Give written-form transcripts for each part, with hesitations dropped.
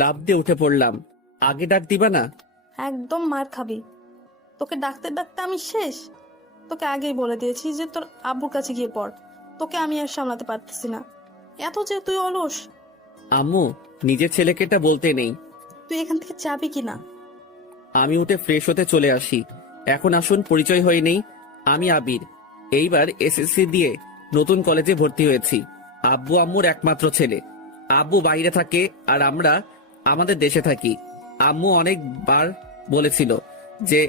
লাফ দিয়ে উঠে পড়লাম। আগে ডাক দিবা না? একদম মার খাবি। তোকে ডাকতে ডাকতে আমি শেষ। তোকে আগেই বলে দিয়েছি যে তোর আব্বুর কাছে গিয়ে পড়। তোকে আমি আর সামলাতে পারতেছি না। এত যে তুই অলস। আম্মু, নিজের ছেলেকে এটা বলতে নেই। তুই এখান থেকে যাবি কিনা? আমি উঠে ফ্রেশ হতে চলে আসি। এখন আসুন পরিচয় হয়ে নেই। আমি আবির। এইবার এসএসসি দিয়ে নতুন কলেজে ভর্তি হয়েছি। আব্বু আম্মুর একমাত্র ছেলে। আব্বু বাইরে থাকে আর আমরা আমাদের দেশে থাকি। আম্মু অনেকবার বলেছিল যে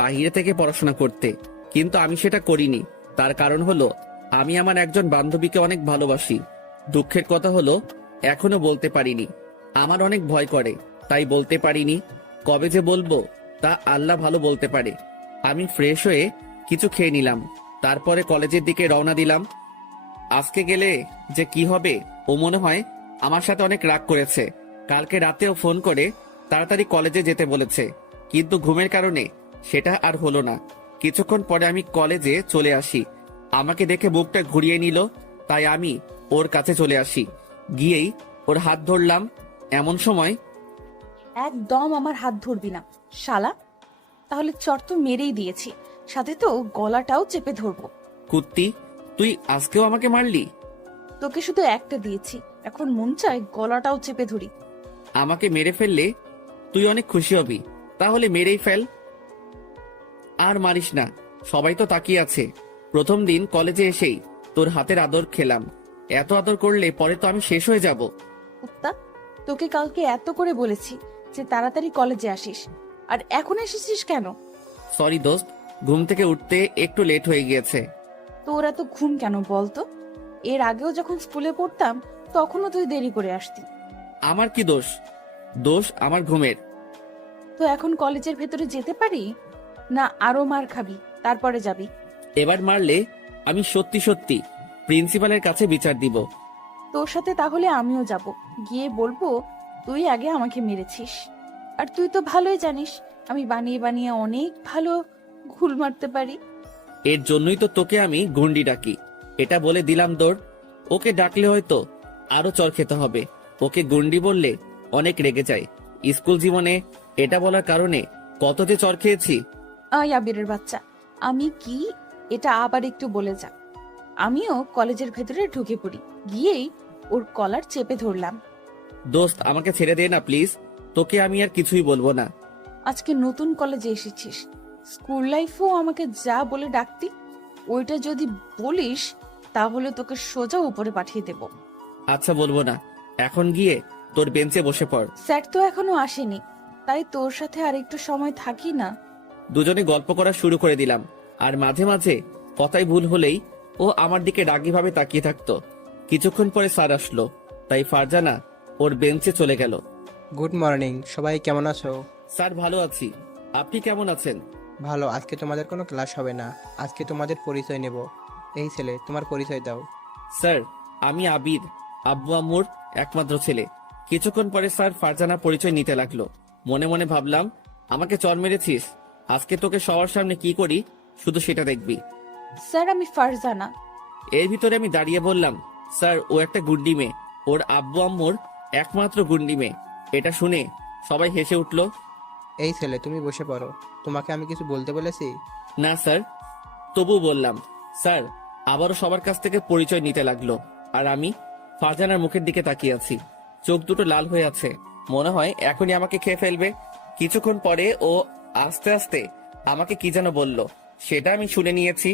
বাইরে থেকে পড়াশোনা করতে, কিন্তু আমি সেটা করিনি। তার কারণ হলো আমি আমার একজন বান্ধবীকে অনেক ভালোবাসি। দুঃখের কথা হলো এখনো বলতে পারিনি। আমার অনেক ভয় করে, তাই বলতে পারিনি। কবে যে বলবো তা আল্লাহ ভালো বলতে পারে। আমি ফ্রেশ হয়ে কিছু খেয়ে নিলাম, তারপরে কলেজের দিকে রওনা দিলাম। আজকে গেলে যে কি হবে, ও মনে হয় আমার সাথে অনেক রাগ করেছে। কালকে রাতেও ফোন করে তাড়াতাড়ি কলেজে যেতে বলেছে, কিন্তু ঘুমের কারণে সেটা আর হলো না। কিছুক্ষণ পরে আমি কলেজে চলে আসি। আমাকে দেখে বুকটা ঘুরিয়ে নিল, তাই আমি ওর কাছে চলে আসি। গিয়েই ওর হাত ধরলাম। এমন সময় একদম আমার হাত ধরবি না শালা। তাহলে চর তো মেরেই দিয়েছি, সাথে তো গলাটাও চেপে ধরবো। কুত্তি, তুই আজকেও আমাকে মারলি? তোকে শুধু একটা দিয়েছি, এখন মন চায় গলাটাও চেপে ধরি। আমাকে মেরে ফেললে তুই অনেক খুশি হবি, তাহলে মেরেই ফেল। আর মারিস না, সবাই তো তাকিয়ে আছে। প্রথম দিন কলেজে এসেই তোর হাতের আদর খেলাম। এত আদর করলে পরে তো আমি শেষ হয়ে যাব। কুত্তা, তোকে কালকে এত করে বলেছি যে তাড়াতাড়ি কলেজে আসিস, আর এখন এসেছিস কেন? সরি দোস্ত, ঘুম থেকে উঠতে একটু লেট হয়ে গিয়েছে। তোর এত ঘুম কেন বলতো? এর আগেও যখন স্কুলে পড়তাম তখনও তুই দেরি করে আসতি। আমার কি দোষ? দোষ আমার ঘুমের। তো এখন কলেজের ভেতরে যেতে পারি না? আরো মার খাবি, তারপরে যাবি? এবার মারলে আমি সত্যি সত্যি প্রিন্সিপালের কাছে বিচার দিব। তোর সাথে তাহলে আমিও যাব, গিয়ে বলবো তুই আগে আমাকে মেরেছিস। আর তুই তো ভালোই জানিস আমি বানিয়ে বানিয়ে অনেক ভালো ঘুল মারতে পারি। এর জন্যই তো তোকে আমি গুন্ডি ডাকি। এটা বলে দিলাম তোর। ওকে ডাকলে হয়তো আরো চর খেতে হবে। ওকে গুন্ডি বললে অনেক রেগে যায়। স্কুল জীবনে এটা বলার কারণে কত যে চর খেয়েছি। আবিরের বাচ্চা, আমি কি এটা আবার একটু বলে যা। আমিও কলেজের ভেতরে ঢুকে পড়ি, গিয়েই ওর কলার চেপে ধরলাম। দোস্ত, আমাকে ছেড়ে দে না প্লিজ। তোকে আমি আর কিছুই বলবো না। আজকে নতুন কলেজে এসেছিস, স্কুল লাইফও আমাকে যা বলে ডাকতি, ওইটা যদি বলিস তাহলে তোকে সোজা উপরে পাঠিয়ে দেব। আচ্ছা, বলবো না। এখন গিয়ে তোর বেঞ্চে বসে পড়। স্যার তো এখনো আসেনি, তাই তোর সাথে আর একটু সময় থাকি না? দুজনে গল্প করা শুরু করে দিলাম। আর মাঝে মাঝে কথাই ভুল হলেই ও আমার দিকে রাগী ভাবে তাকিয়ে থাকতো। কিছুক্ষণ পরে স্যার আসলো, তাই ফারজানা ওর বেঞ্চে চলে গেল। গুড মর্নিং, সবাই কেমন আছো? স্যার, ভালো আছি। আপনি কেমন আছেন? ভালো। আজকে তোমাদের কোনো ক্লাস হবে না, আজকে তোমাদের পরিচয় নেব। এই ছেলে, তোমার পরিচয় দাও। স্যার, আমি আবির, আব্বু আম্মুর একমাত্র ছেলে। কিছুক্ষণ পরে স্যার ফারজানা পরিচয় নিতে লাগলো। মনে মনে ভাবলাম, আমাকে চর মেরেছিস, আজকে তোকে সবার সামনে কি করি শুধু সেটা দেখবি। স্যার, আমি ফারজানা। এর ভিতরে আমি দাঁড়িয়ে বললাম, স্যার, ও একটা গুন্ডি মেয়ে। ওর আব্বু আম্মুর একমাত্র গুন্ডি মেয়ে। এটা শুনে সবাই হেসে উঠলো। এই ছেলে, তুমি বসে পড়ো। তোমাকে আমি কিছু বলতে বলেছি? না স্যার। তবু বললাম। স্যার আবারও সবার কাছ থেকে পরিচয় নিতে লাগলো, আর আমি ফারজানার মুখের দিকে তাকিয়ে আছি। চোখ দুটো লাল হয়ে আছে, মনে হয় এখনই আমাকে খেয়ে ফেলবে। কিছুক্ষণ পরে ও আস্তে আস্তে আমাকে কি যেন বলল, সেটা আমি শুনে নিয়েছি।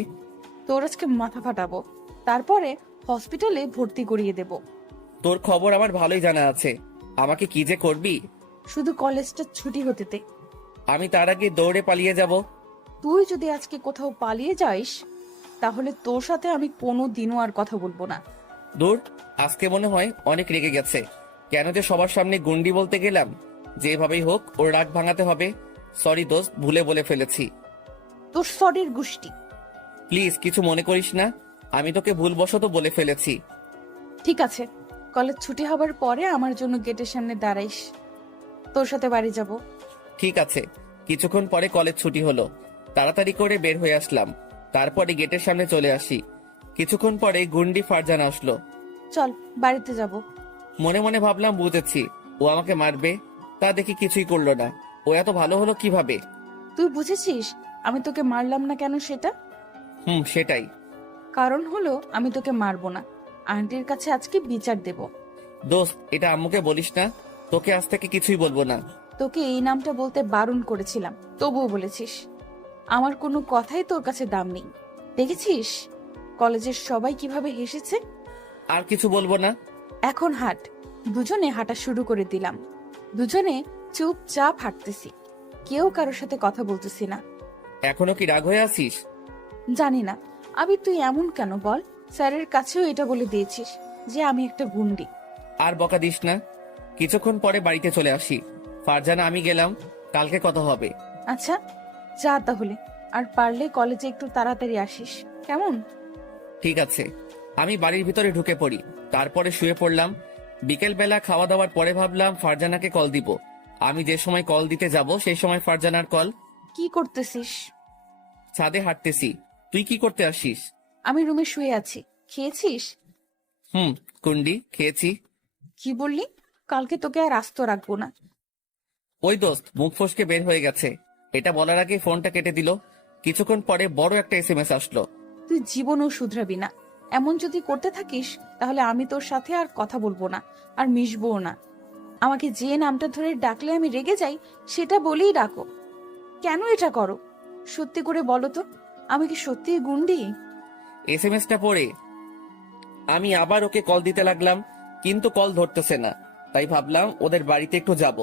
তোর আজকে মাথা ফাটাবো, তারপরে হসপিটালে ভর্তি করিয়ে দেব। তোর খবর আমার ভালোই জানা আছে, আমাকে কি যে করবি। শুধু কলেজটা ছুটি হতে দে। আমি তার আগে দৌড়ে পালিয়ে যাব। তুই যদি আজকে কোথাও পালিয়ে যাস তাহলে তোর সাথে আমি কোনো দিনও আর কথা বলবো না। দূর, আজকে মনে হয় অনেক রেগে গেছে। কেন যে সবার সামনে গুন্ডি বলতে গেলাম। যেভাবেই হোক ওর রাগ ভাঙাতে হবে। সরি দোস্ত, ভুলে বলে ফেলেছি। তোর সরির গুষ্টি। প্লিজ কিছু মনে করিস না, আমি তোকে ভুলবশত বলে ফেলেছি। ঠিক আছে, কলেজ ছুটি হবার পরে আমার জন্য গেটের সামনে দাঁড়াইস, তোর সাথে বাড়ি যাব। ঠিক আছে। কিছুক্ষণ পরে কলেজ ছুটি হলো, তাড়াতাড়ি করে বের হয়ে আসলাম। তারপরে গেটের সামনে চলে আসি। কিছুক্ষণ পরে গুন্ডি ফারজানা আসলো। চল বাড়িতে যাব। মনে মনে ভাবলাম, বুঝেছি, ও আমাকে মারবে, তা দেখি কিছুই করলো না। ও এত ভালো হলো কিভাবে? তুই বুঝেছিস আমি তোকে মারলাম না কেন সেটা? সেটাই। কারণ হলো আমি তোকে মারবো না, আন্টির কাছে আজকে বিচার দেব। দোস্ত, এটা আম্মুকে বলিস না। তোকে আজ থেকে কিছুই বলবো না। তোকে এই নামটা বলতে বারণ করেছিলাম, তবুও বলেছিস। আমার কোনো কথাই তোর কাছে দাম নেই। দেখেছিস কলেজের সবাই কিভাবে হেসেছে। আর কিছু বলবো না। এখন হাঁট। দুজনে হাঁটা শুরু করে দিলাম। দুজনে চুপচাপ হাঁটতেছি, কেউ কারোর সাথে কথা বলতেছি না। এখনো কি রাগ হয়ে আছিস? জানি না আবির তুই এমন কেন বল। স্যারের কাছেও এটা বলে দিয়েছিস যে আমি একটা গুন্ডি। আর বকা দিস না। কিছুক্ষণ পরে বাড়িতে চলে আসি। ফারজানা, আমি গেলাম, কালকে কথা হবে। আচ্ছা যা তাহলে, আর পারলে কলেজে একটু তাড়াতাড়ি আসিস, কেমন? ঠিক আছে। আমি বাড়ির ভিতরে ঢুকে পড়ি, তারপরে শুয়ে পড়লাম। বিকেল বেলা খাওয়া দাওয়ার পরে ভাবলাম ফারজানাকে কল দিব। আমি যে সময় কল দিতে যাব সেই সময় ফারজানার কল। কি করতেছিস? ছাদে হাঁটতেছি। তুই কি করতে আসিস? আমি রুমে শুয়ে আছি। খেয়েছিস? কুন্ডি খেয়েছি। কি বললি? কালকে তোকে আর আস্ত রাখবো না। ওই দোস্ত মুখ ফসকে বের হয়ে গেছে। এটা বলার আগে ফোনটা কেটে দিল। কিছুক্ষণ পরে বড় একটা এসএমএস আসলো। তুই জীবনও শুধরাবি না। এমন যদি করতে থাকিস তাহলে আমি তোর সাথে আর কথা বলবো না, আর মিশবও না। আমাকে যে নামটা ধরে ডাকলে আমি রেগে যাই সেটা বলেই ডাকো। কেন এটা করো? সত্যি করে বলো তো, আমি কি সত্যি গুন্ডি? এসএমএসটা পড়ে আমি আবার ওকে কল দিতে লাগলাম, কিন্তু কল ধরতেছে না। তাই ভাবলাম ওদের বাড়িতে একটু যাব।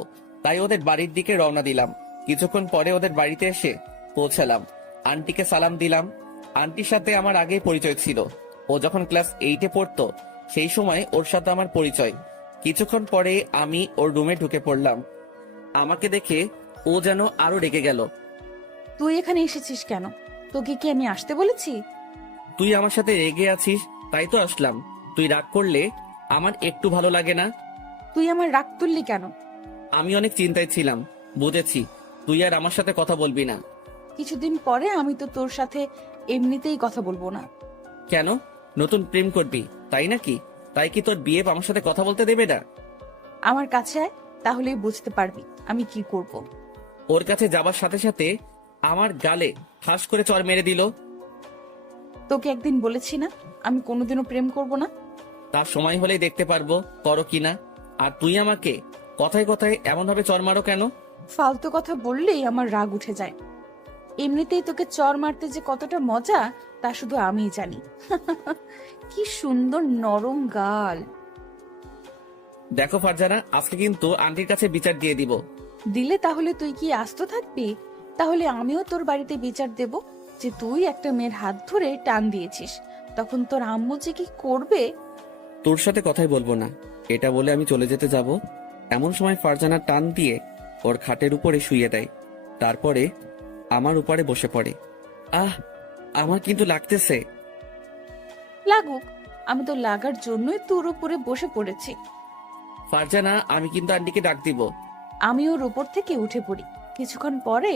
তাই ওদের বাড়ির দিকে রওনা দিলাম। কিছুক্ষণ পরে ওদের বাড়িতে এসে পৌঁছালাম। আন্টিকে সালাম দিলাম। আন্টির সাথে আমার আগেই পরিচয় ছিল। ও যখন ক্লাস 8-এ পড়তো সেই সময় ওর সাথে আমার পরিচয়। কিছুক্ষণ পরে আমি ওর রুমে ঢুকে পড়লাম। আমাকে দেখে ও যেন আরো রেগে গেল। তুই এখানে এসেছিস কেন? তোকে কি আমি আসতে বলেছি? তুই আমার সাথে রেগে আছিস তাই তো আসলাম। তুই রাগ করলে আমার একটু ভালো লাগে না। তুই আমার রাগ তুললি কেন? আমি অনেক চিন্তায় ছিলাম। বুঝেছি, তুই আর আমার সাথে কথা বলবি না। কিছুদিন পরে আমি তো তোর সাথে এমনিতেই কথা বলবো না। কেন? নতুন প্রেম করবি তাই নাকি? তাই কি তোর বিয়ে আমার সাথে কথা বলতে দেবে না? আমার কাছে আয়, তাহলেই বুঝতে পারবি আমি কি করব। ওর কাছে যাবার সাথে সাথে আমার গালে ঠাস করে চড় মেরে দিল। তোকে একদিন বলেছি না আমি কোনোদিনও প্রেম করব না? তার সময় হলেই দেখতে পারবো করো কিনা। আর তুই আমাকে কথায় কথায় এমন ভাবে চড় মারো কেন? ফালতু কথা বললেই আমার রাগ উঠে যায়। এমনিতেই তোকে চর মারতে যে কতটা মজা তা শুধু আমিই জানি। কি সুন্দর নরম গাল। দেখো ফারজানা, আজকে কিন্তু আন্টির কাছে বিচার দিয়ে দিব। দিলে তাহলে তুই কি আস্ত থাকবি? তাহলে আমিও তোর বাড়িতে বিচার দেব যে তুই একটা মেয়ের হাত ধরে টান দিয়েছিস। তখন তোর আম্মু যে কি করবে। তোর সাথে কথাই বলবো না, এটা বলে আমি চলে যেতে যাব। এমন সময় ফারজানা টান দিয়ে ওর খাটের উপরে শুইয়ে দেয়। তারপরে আমার উপরে বসে পড়ে। আমার কিন্তু লাগতেছে। লাগুক, আমি তো লাগার জন্যই তোর উপরে বসে পড়েছি। ফারজানা, আমি কিন্তু আন্টিকে ডাক দিব। আমি ওর উপর থেকে উঠে পড়ি। কিছুক্ষণ পরে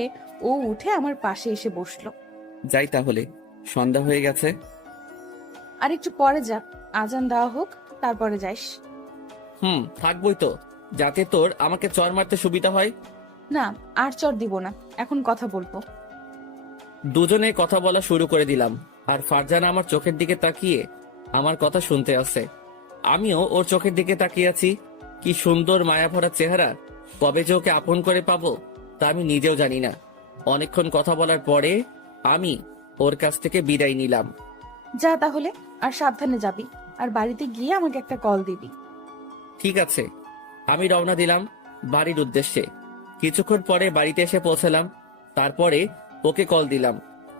ও উঠে আমার পাশে এসে বসলো। যাই তাহলে, সন্ধ্যা হয়ে গেছে। আর একটু পরে যা, আজান দেওয়া হোক তারপরে যাইস। থাকবই তো, যাতে তোর আমাকে চর মারতে সুবিধা হয়। না, আর চর দিব না, এখন কথা বলবো। দুজনে কথা বলা শুরু করে দিলাম। আর ফারজানা আমার চোখের দিকে তাকিয়ে আমার কথা শুনতে আসে। আমিও ওর চোখের দিকে তাকিয়ে আছি। কি সুন্দর মায়া ভরা চেহারা। কবে যে ওকে আপন করে পাবো তা আমি নিজেও জানি না। অনেকক্ষণ কথা বলার পরে আমি ওর কাছ থেকে বিদায় নিলাম। যা তাহলে, আর সাবধানে যাবি, আর বাড়িতে গিয়ে আমাকে একটা কল দিবি। ঠিক আছে। আমি রওনা দিলাম বাড়ির উদ্দেশ্যে। কিছুক্ষণ পরে বাড়িতে এসে পৌঁছালাম। তারপরে ওকে কল দিলাম।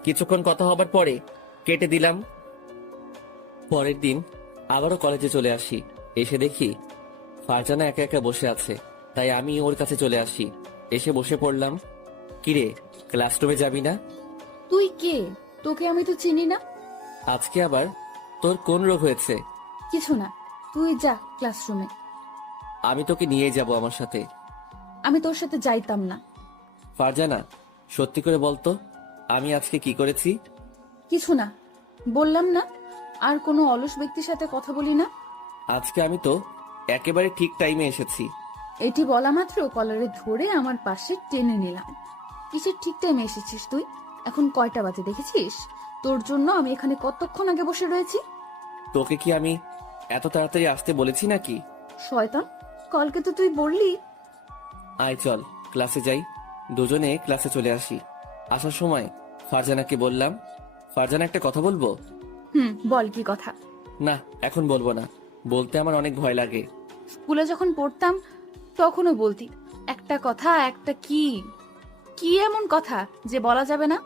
কিছুক্ষণ কথা হবার পরে কেটে দিলাম। পরের দিন আবারও কলেজে চলে আসি। এসে দেখি ফারজানা একা একা বসে আছে। তাই আমি ওর কাছে চলে আসি। এসে বসে পড়লাম। কিরে, ক্লাসরুমে যাবি না? তুই কে? তোকে আমি তো চিনি না। আজকে আবার তোর কোন রোগ হয়েছে? কিছু না, তুই যা ক্লাসরুমে। আমি তোকে নিয়ে যাব আমার সাথে। আমি তোর সাথে যাইতাম না। ফারজানা, সত্যি করে বলতো আমি আজকে কি করেছি? কিছু না, বললাম না আর কোনো অলস ব্যক্তির সাথে কথা বলি না। আজকে আমি তো একেবারে ঠিক টাইমে এসেছি। এটি বলা মাত্র কলারে ধরে আমার পাশে টেনে নিলাম। কিসের ঠিক টাইমে এসেছিস তুই? এখন কয়টা বাজে দেখেছিস? তোর জন্য আমি এখানে কতক্ষণ আগে বসে রয়েছি। তোকে কি আমি এত তাড়াতাড়ি আসতে বলেছি নাকি? শয়তান, কালকে তো তুই বললি। আয় চল ক্লাসে যাই। দুজনে ক্লাসে চলে আসি। আসার সময় ফারজানাকে বললাম, ফারজানা একটা কথা বলবো। বল কি কথা? না এখন বলবো না, বলতে আমার অনেক ভয় লাগে। স্কুলে যখন পড়তাম তখনও বলতি একটা কথা, একটা কি কি এমন কথা যে বলা যাবে না?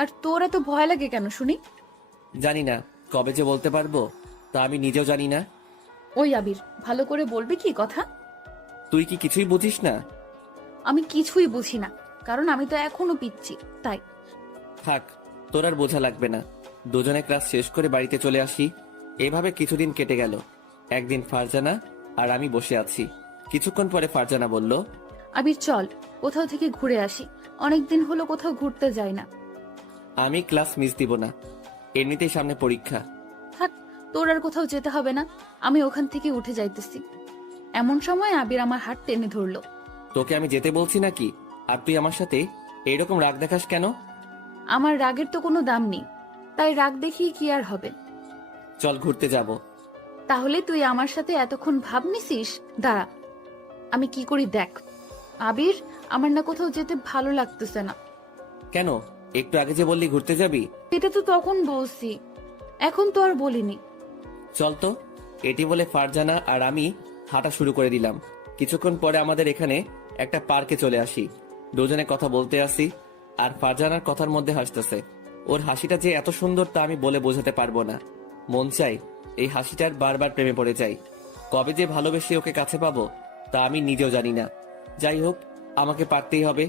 আর তোর এত ভয় লাগে কেন শুনি? জানি না কবে যে বলতে পারবো, তা আমি নিজেও জানি না। ওই আবির, ভালো করে বলবি কি কথা? তুই কি কিছুই বুঝিস না? আমি কিছুই বুঝি না, কারণ আমি তো এখনো পিচ্ছি, তাই। থাক, তোর আর বোঝা লাগবে না। দুজনে ক্লাস শেষ করে বাড়িতে চলে আসি। এভাবে কিছুদিন কেটে গেল। একদিন ফারজানা আর আমি বসে আছি। কিছুক্ষণ পরে ফারজানা বলল, আবির চল কোথাও থেকে ঘুরে আসি, অনেকদিন হলো কোথাও ঘুরতে যাই না। আমি ক্লাস মিস দিব না, এমনিতেই সামনে পরীক্ষা। থাক, তোর আর কোথাও যেতে হবে না, আমি ওখান থেকে উঠে যাইতেছি। এমন সময় আবির আমার হাত টেনে ধরলো। তোকে আমি যেতে বলছি নাকি, আর তুই আমার সাথে এইরকম রাগ দেখাস কেন? আমার রাগের তো কোনো দাম নেই, তাই রাগ দেখিয়ে কি আর হবে? চল ঘুরতে যাব। তাহলে তুই আমার সাথে এতক্ষণ ভাব নিছিস? দাঁড়া, আমি কি করি দেখ। আবির, আমার না কোথাও যেতে ভালো লাগতেছে না। কেন? একটু আগে যে বললি ঘুরতে যাবি। এটা তো তখন বলছি, এখন তো আর বলিনি। চল তো। এটি বলে ফারজানা আর আমি হাঁটা শুরু করে দিলাম। কিছুক্ষণ পরে আমাদের এখানে একটা পার্কে চলে আসি। দুজনে কথা বলতে আসি, আর ফারজানার কথার মধ্যে হাসতেছে। ওর হাসিটা যে এত সুন্দর তা আমি বলে বোঝাতে পারবো না। মন চাই এই হাসিটার বারবার প্রেমে পড়ে যাই। কবে যে ভালোবেসে ওকে কাছে পাবো তা আমি নিজেও জানি না। যাই হোক, আমাকে পারতেই হবে।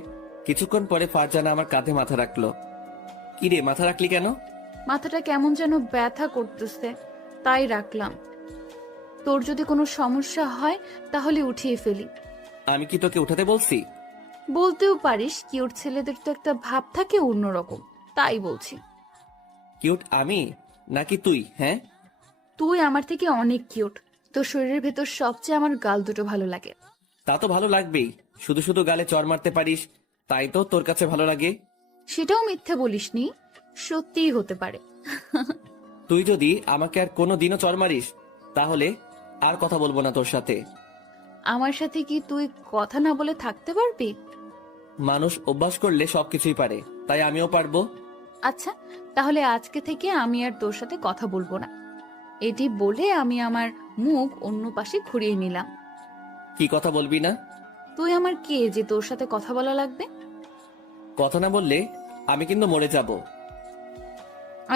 কিছুক্ষণ পরে ফারজানা আমার কাঁধে মাথা রাখলো। কি রে, মাথা রাখলি কেন? মাথাটা কেমন যেন ব্যথা করতেছে, তাই রাখলাম। তোর যদি কোনো সমস্যা হয় তাহলে উঠিয়ে ফেলি। আমি কি তোকে উঠাতে বলছি? বলতেও পারিস, কিউট ছেলেদের তো একটা ভাব থাকে অন্যরকম, তাই বলছি। কিউট আমি নাকি তুই? হ্যাঁ, তুই আমার থেকে অনেক কিউট। তোর শরীরের ভেতর সবচেয়ে আমার গাল দুটো ভালো লাগে। তা তো ভালো লাগবেই। শুধু শুধু গালে চড় মারতে পারিস, তাই তো তোর কাছে ভালো লাগে। সেটাও মিথ্যে বলিসনি, সত্যিই হতে পারে। তুই যদি আমাকে আর কোনো দিনও চড় মারিস তাহলে আর কথা বলবো না তোর সাথে। আমার সাথে কি তুই কথা না বলে থাকতে পারবি? মানুষ অভ্যাস করলে সবকিছুই পারে, তাই আমিও পারবো। আচ্ছা, তাহলে আজকে থেকে আমি আর তোর সাথে কথা বলবো না। এটি বলে আমি আমার মুখ অন্য পাশে ঘুরিয়ে নিলাম। কি কথা বলবি না? তুই আমার কে যে তোর সাথে কথা বলা লাগবে? কথা না বললে আমি কিন্তু মরে যাব।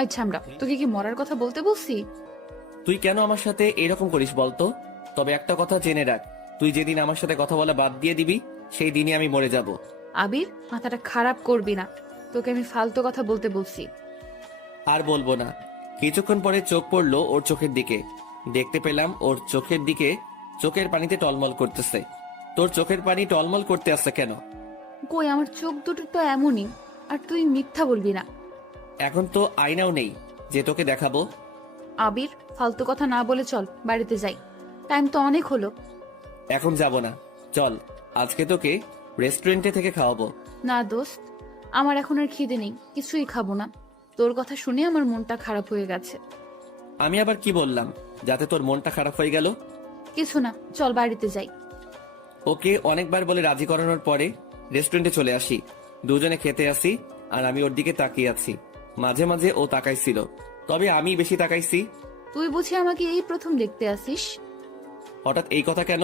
আচ্ছা, আমরা তোকে কি মরার কথা বলতে বলছি? তুই কেন আমার সাথে এরকম করিস বলতো? তবে একটা কথা জেনে রাখ, তুই যেদিন আমার সাথে কথা বলা বাদ দিয়ে দিবি সেই দিনই আমি মরে যাব। আবির, মাথাটা খারাপ করবি না, তোকে আমি ফালতু কথা বলতে বলছি। আর বলবো না। কিছুক্ষণ পরে চোখ পড়লো ওর চোখের দিকে। দেখতে পেলাম ওর চোখের দিকে চোখের পানিতে টলমল করতেছে। তোর চোখের পানি টলমল করতে আসছে কেন? কই, আমার চোখ দুটো তো এমনই, আর তুই মিথ্যা বলবি না। এখন তো আয়নাও নেই যে তোকে দেখাবো। আবির, ফালতু কথা না বলে চল বাড়িতে যাই, টাইম তো অনেক হলো। এখন যাব না, চল আজকে তোকে রেস্টুরেন্টে থেকে খাওয়াবো। না দোস্ত, আমার এখন আর খিদে নেই, কিছুই খাবো না। তোর কথা শুনে আমার মনটা খারাপ হয়ে গেছে। আমি আবার কি বললাম যাতে তোর মনটা খারাপ হয়ে গেল? কিছু না, চল বাড়িতে যাই। ওকে অনেকবার বলে রাজি করানোর পরে রেস্টুরেন্টে চলে আসি। দুজনে খেতে আসি, আর আমি ওর দিকে তাকিয়ে আছি। মাঝে মাঝে ও তাকাইছিল, তবে আমি বেশি তাকাইছি। তুই বুঝি আমাকে এই প্রথম দেখতে আসিস? হঠাৎ এই কথা কেন?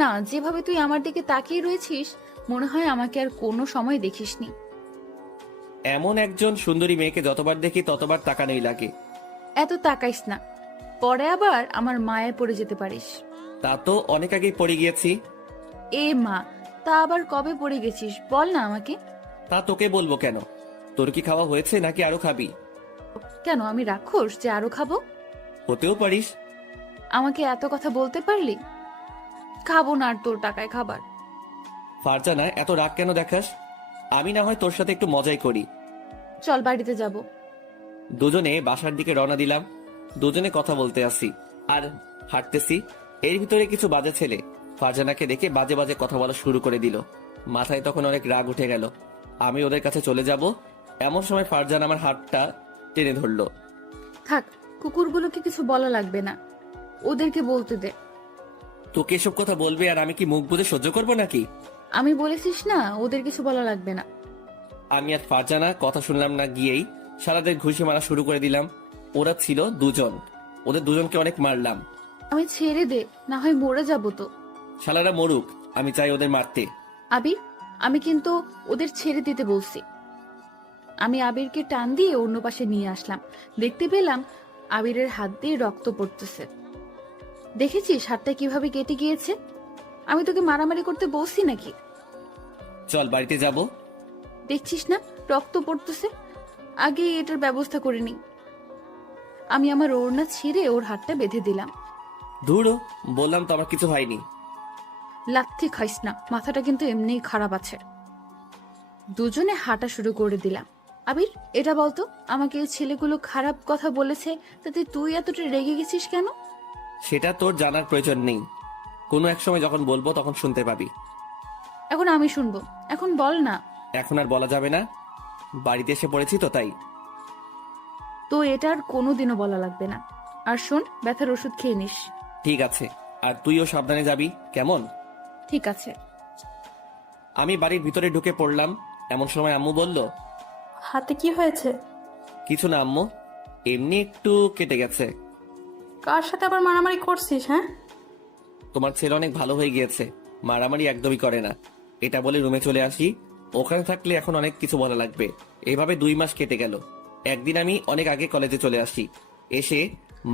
না, যেভাবে তুই আমার দিকে তাকিয়ে রয়েছিস মনে হয় আমাকে আর কোনো সময় দেখিসনি। এমন একজন সুন্দরী মেয়েকে যতবার দেখি ততবার তাকানোই লাগে। এত তাকাইস না, পরে আবার আমার মায়ে পড়ে যেতে পারিস। তা তো অনেক আগেই পড়ে গিয়েছি। এ মা, তা আবার কবে পড়ে গেছিস বল না আমাকে। তা তোকে বলবো কেন? তোর কি খাওয়া হয়েছে নাকি আরো খাবি? কেন, আমি রাক্ষস যে আরো খাবো? হতেও পারিস। আমাকে এত কথা বলতে পারলি? খাবো না আর তোর টাকায় খাবার। ফারজানা, এত রাগ কেন দেখাস? আমি না হয় তোর সাথে একটু মজাই করি। চল বাড়িতে যাব। দুজনে বাসার দিকে রওনা দিলাম। দুজনে কথা বলতে আসি আর হাঁটতেছি। এর ভিতরে কিছু বাজে ছেলে ফারজানাকে দেখে বাজে বাজে কথা বলা শুরু করে দিল। মাথায় তখন অনেক রাগ উঠে গেল। আমি ওদের কাছে চলে যাব, এমন সময় ফারজানা আমার হাতটা টেনে ধরলো। থাক, কুকুরগুলোকে কিছু বলা লাগবে না, ওদেরকে বলতে দে। তোকে এসব কথা বলবে আর আমি কি মুখ বুজে সহ্য করবো নাকি? আমি বলেছিস না, ওদের কিছু বলা লাগবে না। আমি আর ফারজানা কথা শুনলাম না, গিয়েই সারাদের ঘুষি মারা শুরু করে দিলাম। ওরা ছিল দুজন, ওদের দুজনকে অনেক মারলাম। আমি ছেড়ে দে, না হয় মরে যাবো তো। শালারা মরুক, আমি চাই ওদের মারতে। আবির, আমি কিন্তু ওদের ছেড়ে দিতে বলছি। আমি আবিরকে টান দিয়ে অন্য পাশে নিয়ে আসলাম। দেখতে পেলাম আবিরের হাত দিয়ে রক্ত পড়তেছে। দেখেছিস হাতটা কিভাবে কেটে গিয়েছে? আমি তোকে মারামারি করতে বলছি নাকি? চল বাড়িতে যাব। দেখছিস না রক্ত পড়তেছে? আগে এটার ব্যবস্থা করে নি। আমি আমার ওড়না ছিঁড়ে ওর হাতটা বেঁধে দিলাম। ধুরো, বললাম তো আমার কিছু হয়নি। লাথি খাইস না, মাথাটা কিন্তু এমনিই খারাপ আছে। দুজনে হাঁটা শুরু করে দিলাম। আবির, এটা বলতো, আমাকে এই ছেলেগুলো খারাপ কথা বলেছে, তাতে তুই এতটা রেগে গেছিস কেন? সেটা তোর জানার প্রয়োজন নেই, কোনো এক সময় যখন বলবো তখন শুনতে পাবি। এখন আমি শুনবো, এখন বল না। এখন আর বলা যাবে না, বাড়িতে এসে পড়েছি তো তাই। তো এটা আর কোনোদিনও বলা লাগবে না। আর শোন, ব্যথার ওষুধ খেয়ে নিস। ঠিক আছে, আর তুইও সাবধানে যাবি, কেমন? ঠিক আছে। আমি বাড়ির ভিতরে ঢুকে পড়লাম, এমন সময় আম্মু বলল, হাতে কি হয়েছে? কিছু না আম্মু, এমনি একটু কেটে গেছে। কার সাথে আবার মারামারি করছিস? হ্যাঁ, তোমার ছেলে অনেক ভালো হয়ে গিয়েছে, মারামারি একদমই করে না। এটা বলে রুমে চলে আসি। ওখানে থাকলে এখন অনেক কিছু বলা লাগবে। এভাবে 2 মাস কেটে গেল। একদিন আমি অনেক আগে কলেজে চলে আসি, এসে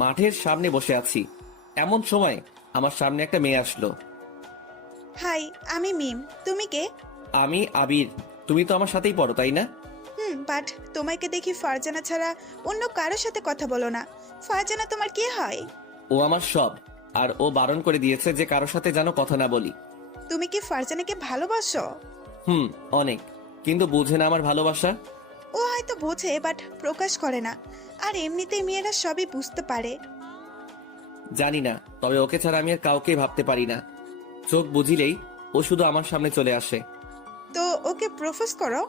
মাঠের সামনে বসে আছি। এমন সময় আমার সামনে একটা মেয়ে আসলো। হাই, আমি মিম। তুমি কে? আমি আবির। তুমি তো আমার সাথেই পড়ো, তাই না? বাট তোমাকে দেখি ফারজানা ছাড়া অন্য কারোর সাথে কথা বলো না। ফারজানা তোমার কে হয়? ও আমার সব, আর ও বারণ করে দিয়েছে যে কারোর সাথে যেন কথা না বলি। তুমি কি ফারজানাকে ভালোবাসো? অনেক, কিন্তু বুঝে না আমার ভালোবাসা। ও হয়তো বোঝে, বাট প্রকাশ করে না। আর এমনিতেই মেয়েরা সবই বুঝতে পারে। জানি না, তবে ওকে ছাড়া আমি আর কাউকে ভাবতে পারি না। চোখ বুঝিলেই ও শুধু আমার সামনে চলে আসে। তো ওকে প্রপোজ করো।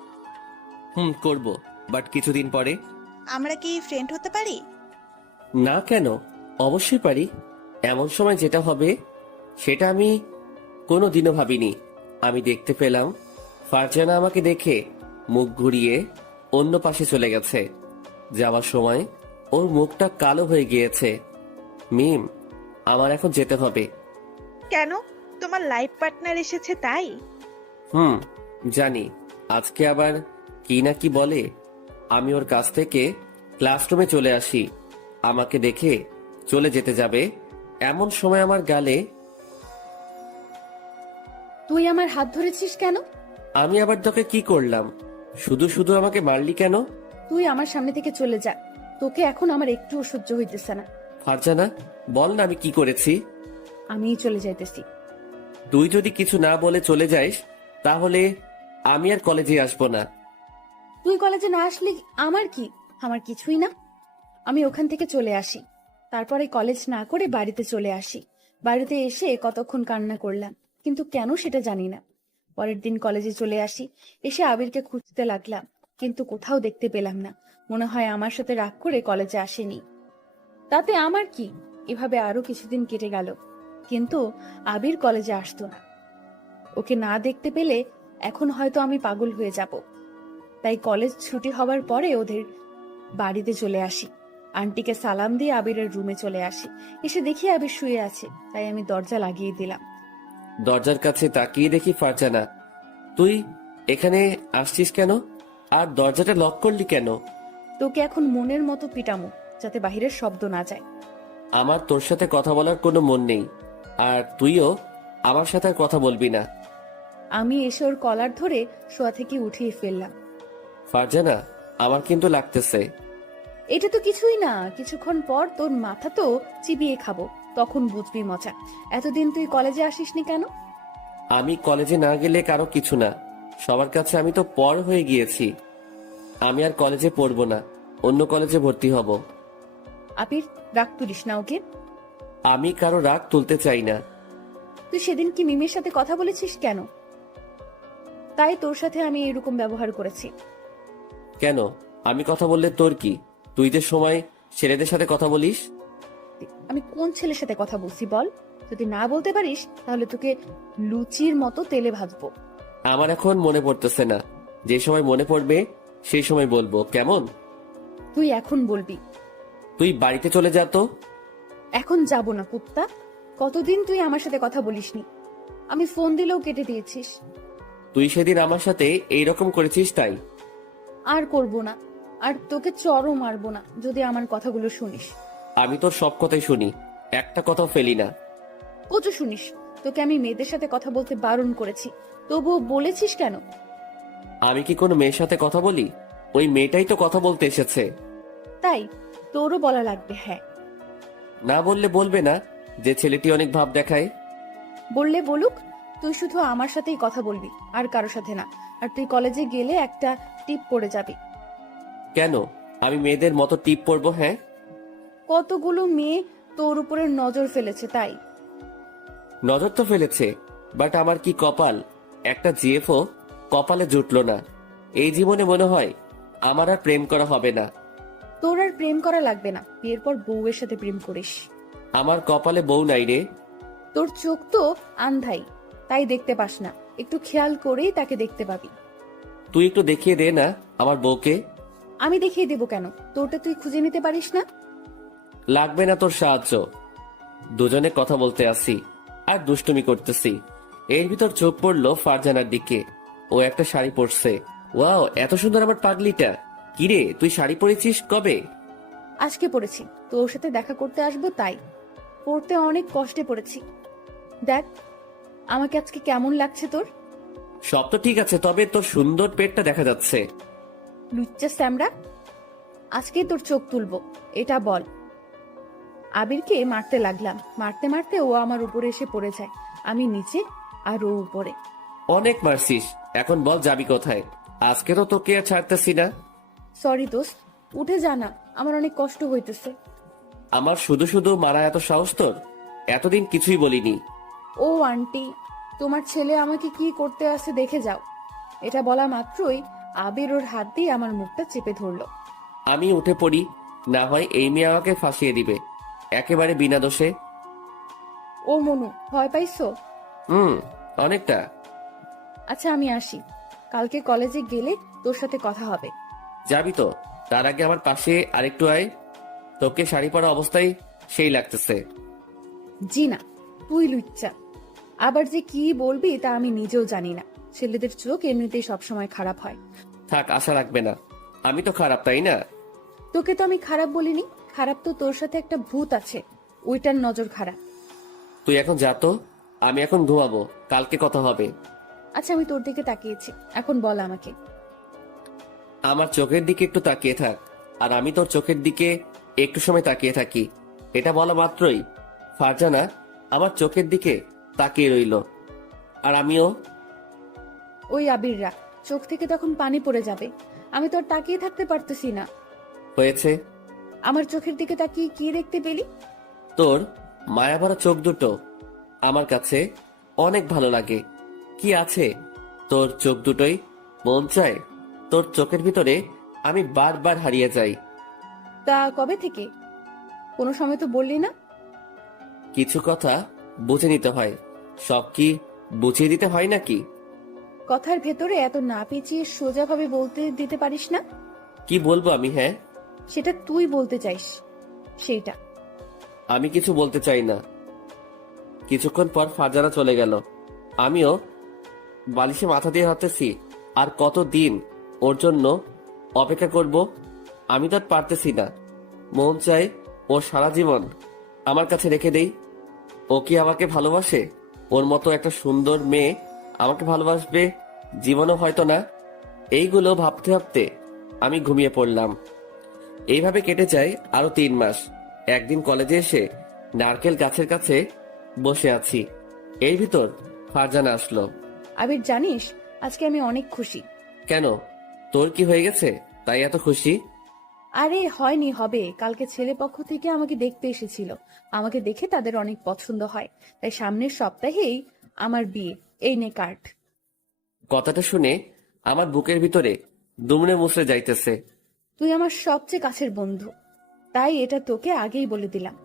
করব, বাট কিছুদিন পরে। আমরা কি ফ্রেন্ড হতে পারি? না কেন, অবশ্যই পারি। এমন সময় যেটা হবে সেটা আমি কোনোদিনও ভাবিনি। আমি দেখতে পেলাম ফারজানা আমাকে দেখে মুখ ঘুরিয়ে অন্য পাশে চলে গেছে। যাওয়ার সময় ওর মুখটা কালো হয়ে গিয়েছে। মিম, আমার এখন যেতে হবে। কেন? তোমার লাইফ পার্টনার এসেছে তাই? জানি, আজকে আবার কি না কি বলে। আমি ওর কাছ থেকে ক্লাসরুমে চলে আসি, আমাকে দেখে চলে যেতে যাবে। এমন সময় আমার গালে। তুই আমার হাত ধরেছিস কেন? আমি আবার তোকে কি করলাম? শুধু শুধু আমাকে মারলি কেন? তুই আমার সামনে থেকে চলে যা, তোকে এখন আমার একটুও সহ্য হইতেছে না। ফারজানা, বল না আমি কি করেছি? আমিই চলে যাইতেছি। তুই যদি কিছু না বলে চলে যাস তাহলে আমি আর কলেজে আসবো না। তুই কলেজে না আসলে আমার কি? আমার কিছুই না। আমি ওখান থেকে চলে আসি, তারপরে কলেজ না করে বাড়িতে চলে আসি। বাড়িতে এসে কতক্ষণ কান্না করলাম, কিন্তু কেন সেটা জানি না। পরের দিন কলেজে চলে আসি, এসে আবিরকে খুঁজতে লাগলাম, কিন্তু কোথাও দেখতে পেলাম না। মনে হয় আমার সাথে রাগ করে কলেজে আসেনি। তাতে আমার কি? এভাবে আরো কিছুদিন কেটে গেল, কিন্তু আবির কলেজে আসতো না। ওকে না দেখতে পেলে এখন হয়তো আমি পাগল হয়ে যাব। তাই কলেজ ছুটি হবার পরে ওদের বাড়িতে চলে আসি। আন্টিকে সালাম দিয়ে আবিরের রুমে চলে আসি। এসে দেখি আবির শুয়ে আছে, তাই আমি দরজা লাগিয়ে দিলাম। দরজার কাছে তাকিয়ে দেখি ফারজানা। তুই এখানে আসছিস কেন? আর দরজাটা লক করলি কেন? তোকে এখন মনের মতো পিটামো, যাতে বাহিরের শব্দ না যায়। আমার তোর সাথে কথা বলার কোনো মন নেই, আর তুইও আমার সাথে আর কথা বলবি না। আমি এসে ওর কলার ধরে শোয়া থেকে উঠিয়ে ফেললাম। ফারজানা, আমার কিন্তু লাগতেছে। এটা তো কিছুই না, কিছুক্ষণ পর তোর মাথা তো চিবিয়ে খাবো, তখন বুঝবি মজা। এতদিন তুই কলেজে আসিসনি কেন? আমি কলেজে না গেলে কারো কিছু না, সবার কাছে আমি তো পর হয়ে গিয়েছি। আমি আর কলেজে পড়বো না, অন্য কলেজে ভর্তি হব। আবির, রাগ তুলিস না ওকে। আমি কারো রাগ তুলতে চাই না। তুই সেদিন কি মিমের সাথে কথা বলেছিস কেন? তাই তোর সাথে আমি এরকম ব্যবহার করেছি। কেন? আমি কথা বললে তোর কি? তুই যে সময় ছেলেদের সাথে কথা বলিস। আমি কোন ছেলের সাথে কথা বলছি বল? যদি না বলতে পারিস তাহলে তোকে লুচির মতো তেলে ভাজবো। আমার এখন মনে পড়তেছে না, যে সময় মনে পড়বে সেই সময় বলবো, কেমন? তুই এখন বলবি। তুই বাড়িতে চলে যা তো। এখন যাব না কুত্তা। কতদিন তুই আমার সাথে কথা বলিসনি, আমি ফোন দিলেও কেটে দিয়েছিস। তুই সেদিন আমার সাথে এইরকম করেছিস তাই। আর করব না, আর তোকে চরও মারবো না যদি আমার কথাগুলো শুনিস। আমি তোর সব কথাই শুনি, একটা কথাও ফেলি না। কচু শুনিস, তোকে আমি মেয়েদের সাথে কথা বলতে বারণ করেছি, তবুও বলেছিস কেন? আমি কি কোনো মেয়ের সাথে কথা বলি? ওই মেয়েটাই তো কথা বলতে এসেছে। তাই তোরও বলা লাগবে? হ্যাঁ, না বললে বলবে না যে ছেলেটি অনেক ভাব দেখায়? বললে বলুক, তুই শুধু আমার সাথেই কথা বলবি, আর কারো সাথে না। আর তুই কলেজে গেলে একটা টিপ পড়ে যাবি। কেন? আমি মেয়েদের মতো টিপ পরবো? হ্যাঁ, কতগুলো মেয়ে তোর উপরে নজর ফেলেছে তাই। নজর তো ফেলেছে, বাট আমার কি কপাল, একটা জিএফও কপালে জুটলো না। এই জীবনে মনে হয় আমার আর প্রেম করা হবে না। তোর আর প্রেম করা লাগবে না, বিয়ের পর বউয়ের সাথে প্রেম করিস। আমার কপালে বউ নাই রে। তোর চোখ তো আন্ধাই, তাই দেখতে পাস না, একটু খেয়াল করেই তাকে দেখতে পাবি। তুই একটু দেখিয়ে দে না আমার বউকে। আমি দেখিয়ে দেবো কেন? তোরটা তুই খুঁজে নিতে পারিস না? লাগবে না তোর সাহায্য, দুজনে কথা বলতে আসি আর দুষ্টুমি করতেছি। এর ভিতর চোখ পড়লো ফারজানার দিকে। ও একটা শাড়ি পরছে। ওয়াও, এত সুন্দর আমার পাগলিটা। কিরে, তুই শাড়ি পরেছিস কবে? আজকে পড়েছি, তোর সাথে দেখা করতে আসবো তাই। পড়তে অনেক কষ্টে পড়েছি। দেখ আমাকে আজকে কেমন লাগছে তোর। সব তো ঠিক আছে, তবে তোর সুন্দর পেটটা দেখা যাচ্ছে। লুচ্চা স্যামরা, আজকে তোর চোখ তুলবো, এটা বল। আবিরকে মারতে লাগলাম, মারতে মারতে ও আমার উপরে এসে পড়ে যায়, আমি নিচে আর ও উপরে। অনেক মারছিস, এখন বল যাবি কোথায়? আজকে তো তোকে আর ছাড়তেছি না। সরি দোস্ত, উঠে যা না, আমার অনেক কষ্ট হইতেছে। আমার শুধু শুধু মারা এত সাহস তোর? এতদিন কিছুই বলিনি। ও আন্টি, তোমার ছেলে আমাকে কি করতে আসে দেখে যাও। এটা বলা মাত্রই আবির ওর হাত দিয়ে আমার মুখটা চেপে ধরলো। আমি উঠে পড়ি, না হয় এই মেয়ে আমাকে ফাঁসিয়ে দিবে একেবারে বিনা দোষে। ও মনু, ভয় পাইছো? অনেকটা। আচ্ছা আমি আসি, কালকে কলেজে গেলে তোর সাথে কথা হবে। যাবি তো? তার আগে আমার পাশে আরেকটু আয়। তোকে শাড়ি পরা অবস্থায় সেই লাগতেছে। জি না, তুই লুচ্চা। আবার যে কি বলবি তা আমি নিজেও জানি না। ছেলেদের চোখ এমনিতেই সবসময় খারাপ হয়। থাক, আশা রাখবে না। আমি তো খারাপ, তাই না? তোকে তো আমি খারাপ বলিনি, খারাপ তো তোর সাথে একটা ভূত আছে, ওইটার নজর খারাপ। তুই এখন যা তো, আমি এখন ঘুমাবো, কালকে কথা হবে। আচ্ছা আমি তোর দিকে তাকিয়েছি, এখন বল আমাকে। আমার চোখের দিকে একটু তাকিয়ে থাক, আর আমি তোর চোখের দিকে একটু সময় তাকিয়ে থাকি। এটা বলা মাত্রই ফারজানা আমার চোখের দিকে তাকিয়ে রইল, আর আমিও। ওই আবিররা, চোখ থেকে তখন পানি পড়ে যাবে, আমি তো আর তাকিয়ে থাকতে পারতেছি না। হয়েছে। আমার চোখের দিকে তাকিয়ে কি দেখতে পেলি? তোর মায়াভরা চোখ দুটো আমার কাছে অনেক ভালো লাগে। কি আছে তোর চোখ দুটোই? মন চায় তোর চোখের ভিতরে আমি বারবার হারিয়ে যাই। তা কবে থেকে? কোনো সময় তো বললি না। কিছু কথা বুঝে নিতে হয়, সব কি বুঝিয়ে দিতে হয় নাকি? কথার ভেতরে এত না পেঁচিয়ে সোজাভাবে বলতে দিতে পারিস না? কি বলবো আমি? হ্যাঁ, সেটা তুই বলতে চাইস সেইটা। আমি কিছু বলতে চাই না। কিছুক্ষণ পর ফারজানা চলে গেল। আমিও বালিশে মাথা দিয়ে ভাবতেছি আর কতদিন ওর জন্য অপেক্ষা করব। আমি তো আর পারতেছি না। মন চায় ওর সারা জীবন আমার কাছে রেখে দেই। ও কি আমাকে ভালোবাসে? ওর মতো একটা সুন্দর মেয়ে আমাকে ভালোবাসবে জীবনও হয়তো না। এইগুলো ভাবতে ভাবতে আমি ঘুমিয়ে পড়লাম। এইভাবে কেটে যায় আরো 3 মাস। একদিন কলেজে এসে নারকেল গাছের কাছে বসে আছি, এর ভিতর ফারজানা আসলো। আবির জানিস, আজকে আমি অনেক খুশি। কেন, তোর কি হয়ে গেছে তাই এত খুশি? আরে হয়নি, হবে। কালকে ছেলে পক্ষ থেকে আমাকে দেখতে এসেছিল। আমাকে দেখে তাদের অনেক পছন্দ হয়, তাই সামনের সপ্তাহেই আমার বিয়ে। এই নে কার্ড। কথাটা শুনে আমার বুকের ভিতরে দুমড়ে মুচড়ে যাইতেছে। তুই আমার সবচেয়ে কাছের বন্ধু, তাই এটা তোকে আগেই বলে দিলাম।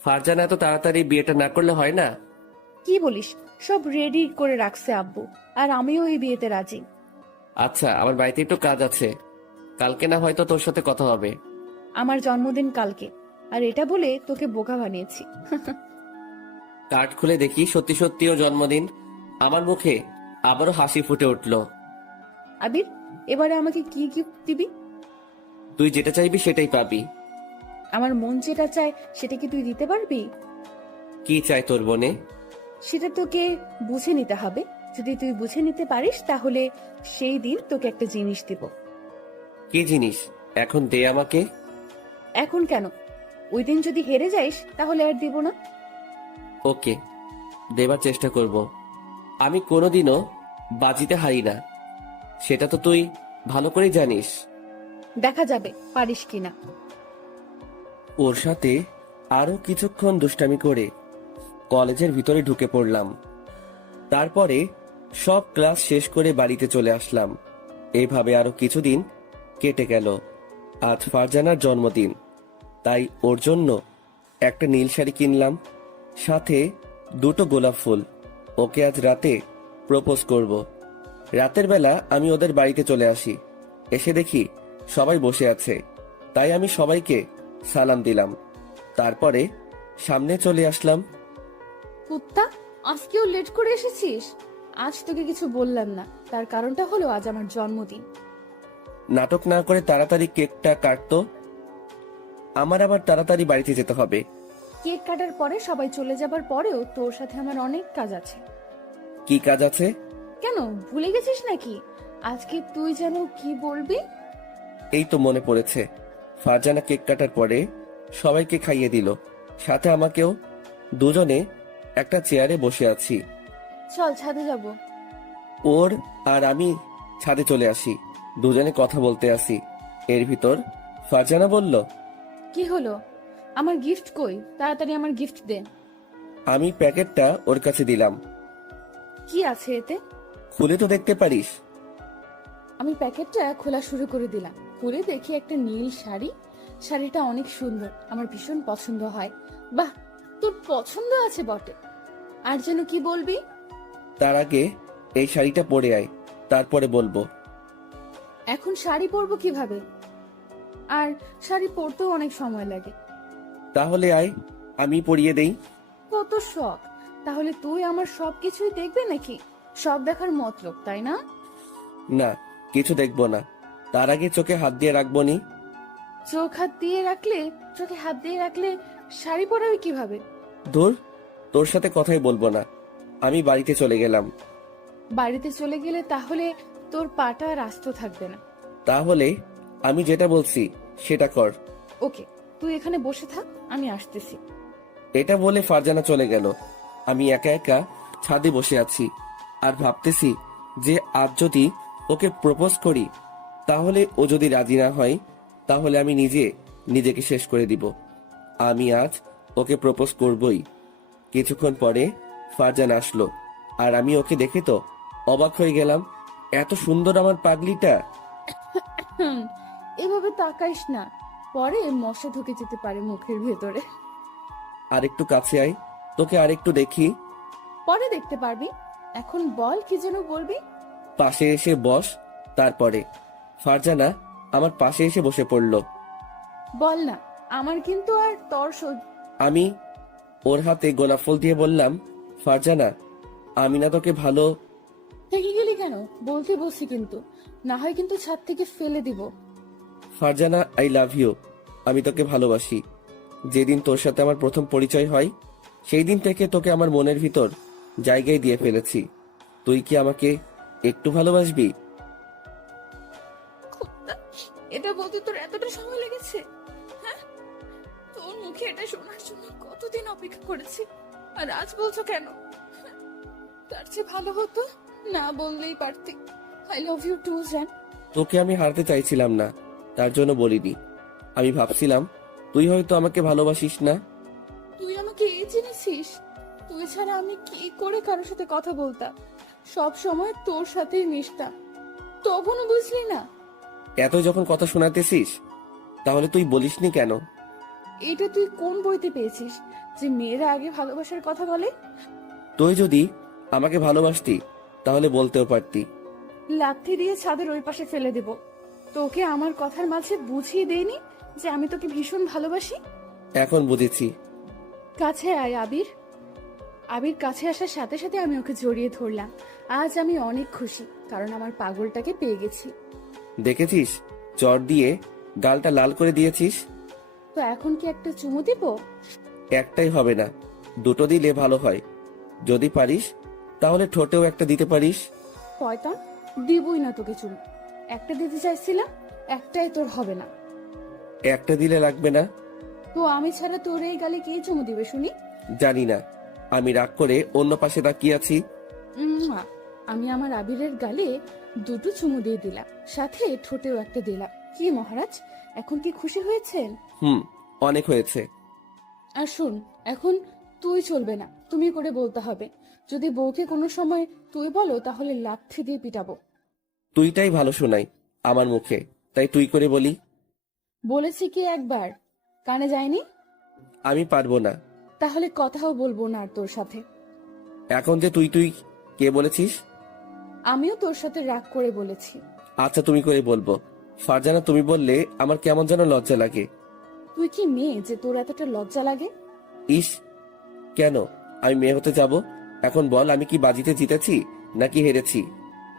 ফারজানা এত তাড়াতাড়ি বিয়েটা না করলে হয় না? কি বলিস? সব রেডি করে রাখছে আব্বু, আর আমিও এই বিয়েতে রাজি। আচ্ছা, আমার বাড়িতে একটু কাজ আছে, কালকে না হয়তো তোর সাথে কথা হবে। আমার জন্মদিন কালকে, আর এটা বলে তোকে বোকা বানিয়েছি। কার্ড খুলে দেখি সত্যি সত্যি ওর জন্মদিন। আমার মুখে আবারও হাসি ফুটে উঠল। আবির, এবারে আমাকে কি গিফট দিবি? তুই যেটা চাইবি সেটাই পাবি। আমার মন যেটা চায় সেটা কি তুই দিতে পারবি? কি চাই তোর বনে? সেটা তোকে বুঝে নিতে হবে। যদি তুই বুঝে নিতে পারিস তাহলে সেই দিন তোকে একটা জিনিস দিব। কি জিনিস? এখন দে আমাকে। এখন কেন? ওই দিন যদি হেরে যাইস তাহলে আর দিব না। ওকে, দেবার চেষ্টা করব। আমি কোনোদিনও বাজিতে হারি না, সেটা তো তুই ভালো করেই জানিস। দেখা যাবে পারিস কিনা। ওর সাথে আরো কিছুক্ষণ দুষ্টামি করে কলেজের ভিতরে ঢুকে পড়লাম। তারপরে সব ক্লাস শেষ করে বাড়িতে চলে আসলাম। এইভাবে আরো কিছুদিন কেটে গেল। আজ ফারজানার জন্মদিন, তাই ওর জন্য একটা নীল শাড়ি কিনলাম, সাথে 2টো গোলাপ ফুল। ওকে আজ রাতে প্রপোজ করব। রাতের বেলা আমি ওদের বাড়িতে চলে আসি। এসে দেখি সবাই বসে আছে, তাই আমি সবাইকে সালাম দিলাম। তারপরে সামনে চলে আসলাম। কুত্তা, আজকেও লেট করে এসেছিস? আজ তোকে কিছু বললাম না, তার কারণটা হলো আজ আমার জন্মদিন। নাটক না করে তাড়াতাড়ি কেকটা কাটতো, আমার আবার তাড়াতাড়ি বাড়িতে যেতে হবে। কেক কাটার পরে সবাই চলে যাবার পরেও তোর সাথে আমার অনেক কাজ আছে। কি কাজ আছে? কেন, ভুলে গেছিস নাকি? আজকে তুই যেন কি বলবি? এই তো মনে পড়েছে। ফারজানা কেক কাটার পরে সবাইকে খাইয়ে দিল, সাথে আমাকেও। দুজনে একটা চেয়ারে বসে আছি। চল ছাদে যাব। ওর আর আমি ছাদে চলে আসি। দুজনে কথা বলতে আসি। এর ভিতর ফারজানা বলল, কি হলো? আমার গিফট কই? তাড়াতাড়ি আমার গিফট দে। আমি প্যাকেটটা ওর কাছে দিলাম। কি আছে এতে? খুলে তো দেখতে পারিস। আমি প্যাকেটটা খোলা শুরু করে দিলাম। খুলে দেখি একটা নীল শাড়ি। শাড়িটা অনেক সুন্দর, আমার ভীষণ পছন্দ হয়। বাহ, তোর পছন্দ আছে বটে। আর যেন কি বলবি? তার আগে এই শাড়িটা পরে আয়, তারপরে বলবো। এখন শাড়ি পরবো কিভাবে? আর শাড়ি পরতেও অনেক সময় লাগে। তাহলে আয়, আমি পরিয়ে দেই। কত শখ! তাহলে তুই আমার সবকিছুই দেখবে নাকি? সব দেখার মতলব, তাই না? না, কিছু দেখবো না। তার আগে চোখে হাত দিয়ে রাখবো নি। চোখে হাত দিয়ে রাখলে শাড়ি পরাবে কিভাবে? ধুর, তোর সাথে কথাই বলবো না। আমি বাড়িতে চলে গেলাম। বাড়িতে চলে গেলে তাহলে তোর পাটা আর আস্ত থাকবে না। তাহলে আমি যেটা বলছি সেটা কর। ওকে, তুই এখানে বসে থাক, আমি আসতেছি। এটা বলে ফারজানা চলে গেল। আমি একা একা ছাদে বসে আছি আর ভাবতেছি যে আজ যদি ওকে প্রপোজ করি, তাহলে ও যদি রাজি না হয় তাহলে আমি নিজেকে শেষ করে দিব। আমি আজ ওকে প্রপোজ করবই। কিছুক্ষণ পরে ফারজানা আসলো, আর আমি ওকে দেখে তো অবাক হয়ে গেলাম। এত সুন্দর আমার পাগলিটা। এভাবে তাকাইস না, পরে মশা ঢুকে যেতে পারে মুখের ভেতরে। আর একটু কাছে আয়, তোকে আর একটু দেখি। পরে দেখতে পারবি। এখন বল, কি যেন বলবি? পাশে এসে বস। তারপরে ফারজানা আমার পাশে এসে বসে পড়ল। বল না, আমার কিন্তু আর তর আমি ওর হাতে গোলাপ ফুল দিয়ে বললাম, ফারজানা, আমি না তোকে ভালো। থেকে গেলি কেন? বলতে বসি কিন্তু, না হয় কিন্তু ছাদ থেকে ফেলে দিব। Farzana, I love you. আমি তোকে ভালোবাসি। যেদিন তোর সাথে আমার প্রথম পরিচয় হয় সেই দিন থেকে তোকে আমার মনের ভিতর জায়গায় দিয়ে ফেলেছি। তুই কি আমাকে একটু ভালোবাসবি? এটা বলতে তোর এতটা সময় লেগেছে? হ্যাঁ, তোর মুখে এটা শোনার জন্য কতদিন অপেক্ষা করেছি, আর আজ বলছো কেন? তার চেয়ে ভালো হতো না বললেই পারতি। আই লাভ ইউ টু জান। তোকে আমি হারতে চাইছিলাম না, তার জন্য বলিনি। আমি ভাবছিলাম তুই হয়তো আমাকে ভালোবাসিস না। তুই আমাকে এই চিনেছিস? তুই ছাড়া আমি কি করে কারোর সাথে কথা বলতাম? সব সময় তোর সাথেই মিশতাম, তখনও বুঝলি না? এত যখন কথা শোনাতেছিস তাহলে তুই বলিসনি কেন? এটা তুই কোন বইতে পেয়েছিস যে মেয়েরা আগে ভালোবাসার কথা বলে? তুই যদি আমাকে ভালোবাসতি তাহলে বলতেও পারতি। লাথি দিয়ে ছাদের ওই পাশে ফেলে দেব। তোকে আমার কথার মাঝে বুঝিয়ে দেইনি যে আমি তোকে ভীষণ ভালোবাসি? এখন বুঝেছি। কাছে আয় আবির। আবির কাছে আসার সাথে সাথে আমি ওকে জড়িয়ে ধরলাম। আজ আমি অনেক খুশি, কারণ আমার পাগলটাকে পেয়ে গেছি। দেখেছিস, চর দিয়ে গালটা লাল করে দিয়েছিস। তো এখন কি একটা চুমু দিব? একটাই হবে না, দুটো দিলে ভালো হয়। যদি পারিস তাহলে ঠোঁটেও একটা দিতে পারিস। শয়তান, দিবই না তোকে চুমু। একটা দিতে চাইছিলাম, একটাই তোর হবে না। একটা দিলে লাগবে না? তো আমি ছাড়া তোর এই গালে কে চুমু দিবে শুনি? জানি না, আমি রাগ করে অন্য পাশে তাকিয়ে আছি। উম্মুয়া। আমি আমার আবিরের গালে দুটো চুমু দিয়ে দিলাম, সাথে ঠোঁটেও একটা দিলাম। কি মহারাজ, এখন কি খুশি হয়েছেন? অনেক হয়েছে। আর শোন, এখন তুই চলবে না, তুমি করে বলতে হবে। যদি বউকে কোনো সময় তুই বলো তাহলে লাথি দিয়ে পিটাবো। তুইটাই ভালো শোনাই আমার মুখে, তাই তুই করে বলি। বলেছি কি একবার, কানে যায়নি? আমি পারবো না। তাহলে কথাও বলবো না আর তোর সাথে। এখন যে তুই তুই কে বলেছিস? আমিও তোর সাথে রাগ করে বলেছি। আচ্ছা, তুমি করে বলবো। ফারজানা তুমি বললে আমার কেমন যেন লজ্জা লাগে। তুই কি মেয়ে যে তোর এতটা লজ্জা লাগে? ইস, কেন আমি মেয়ে হতে যাব? এখন বল, আমি কি বাজিতে জিতেছি নাকি হেরেছি?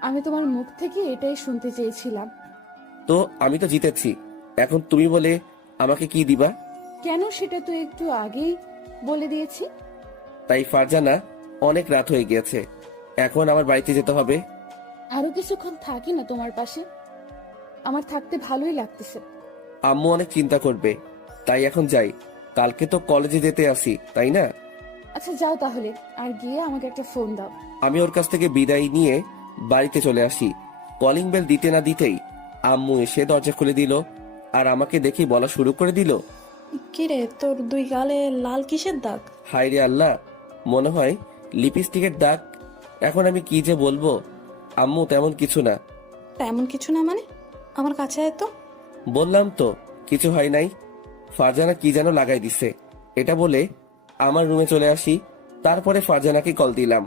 আমি তোমার মুখ থেকে এটাই শুনতে চেয়েছিলাম। তো আমি তো জিতেছি, এখন তুমি বলে আমাকে কি দিবা? কেন সেটা তো একটু আগেই বলে দিয়েছি। তাই ফারজানা, অনেক রাত হয়ে গিয়েছে, এখন আমার বাড়িতে যেতে হবে। আরো কিছুক্ষণ থাকি না তোমার পাশে? আমার থাকতে ভালোই লাগতেছে। আম্মু অনেক চিন্তা করবে, তাই এখন যাই। কালকে তো কলেজে যেতে আসি, তাই না? আচ্ছা যাও তাহলে, আর গিয়ে আমাকে একটা ফোন দাও। আমি ওর কাছ থেকে বিদায় নিয়ে বাড়িতে চলে আসি। কলিং বেল দিতে না দিতেই আম্মু এসে দরজা খুলে দিল আর আমাকে দেখে বলা শুরু করে দিল, কিরে, তোর দুই গালে লাল কিসের দাগ? হায় রে আল্লাহ, মনে হয় লিপস্টিকের দাগ। এখন আমি কি যে বলবো। আম্মু, তেমন কিছু না। তেমন কিছু না মানে? আমার কাছে আয় তো। বললাম তো কিছু হয় নাই। ফারজানা কি যেন লাগাই দিছে, এটা বলে আমার রুমে চলে আসি। তারপরে ফারজানাকে কল দিলাম।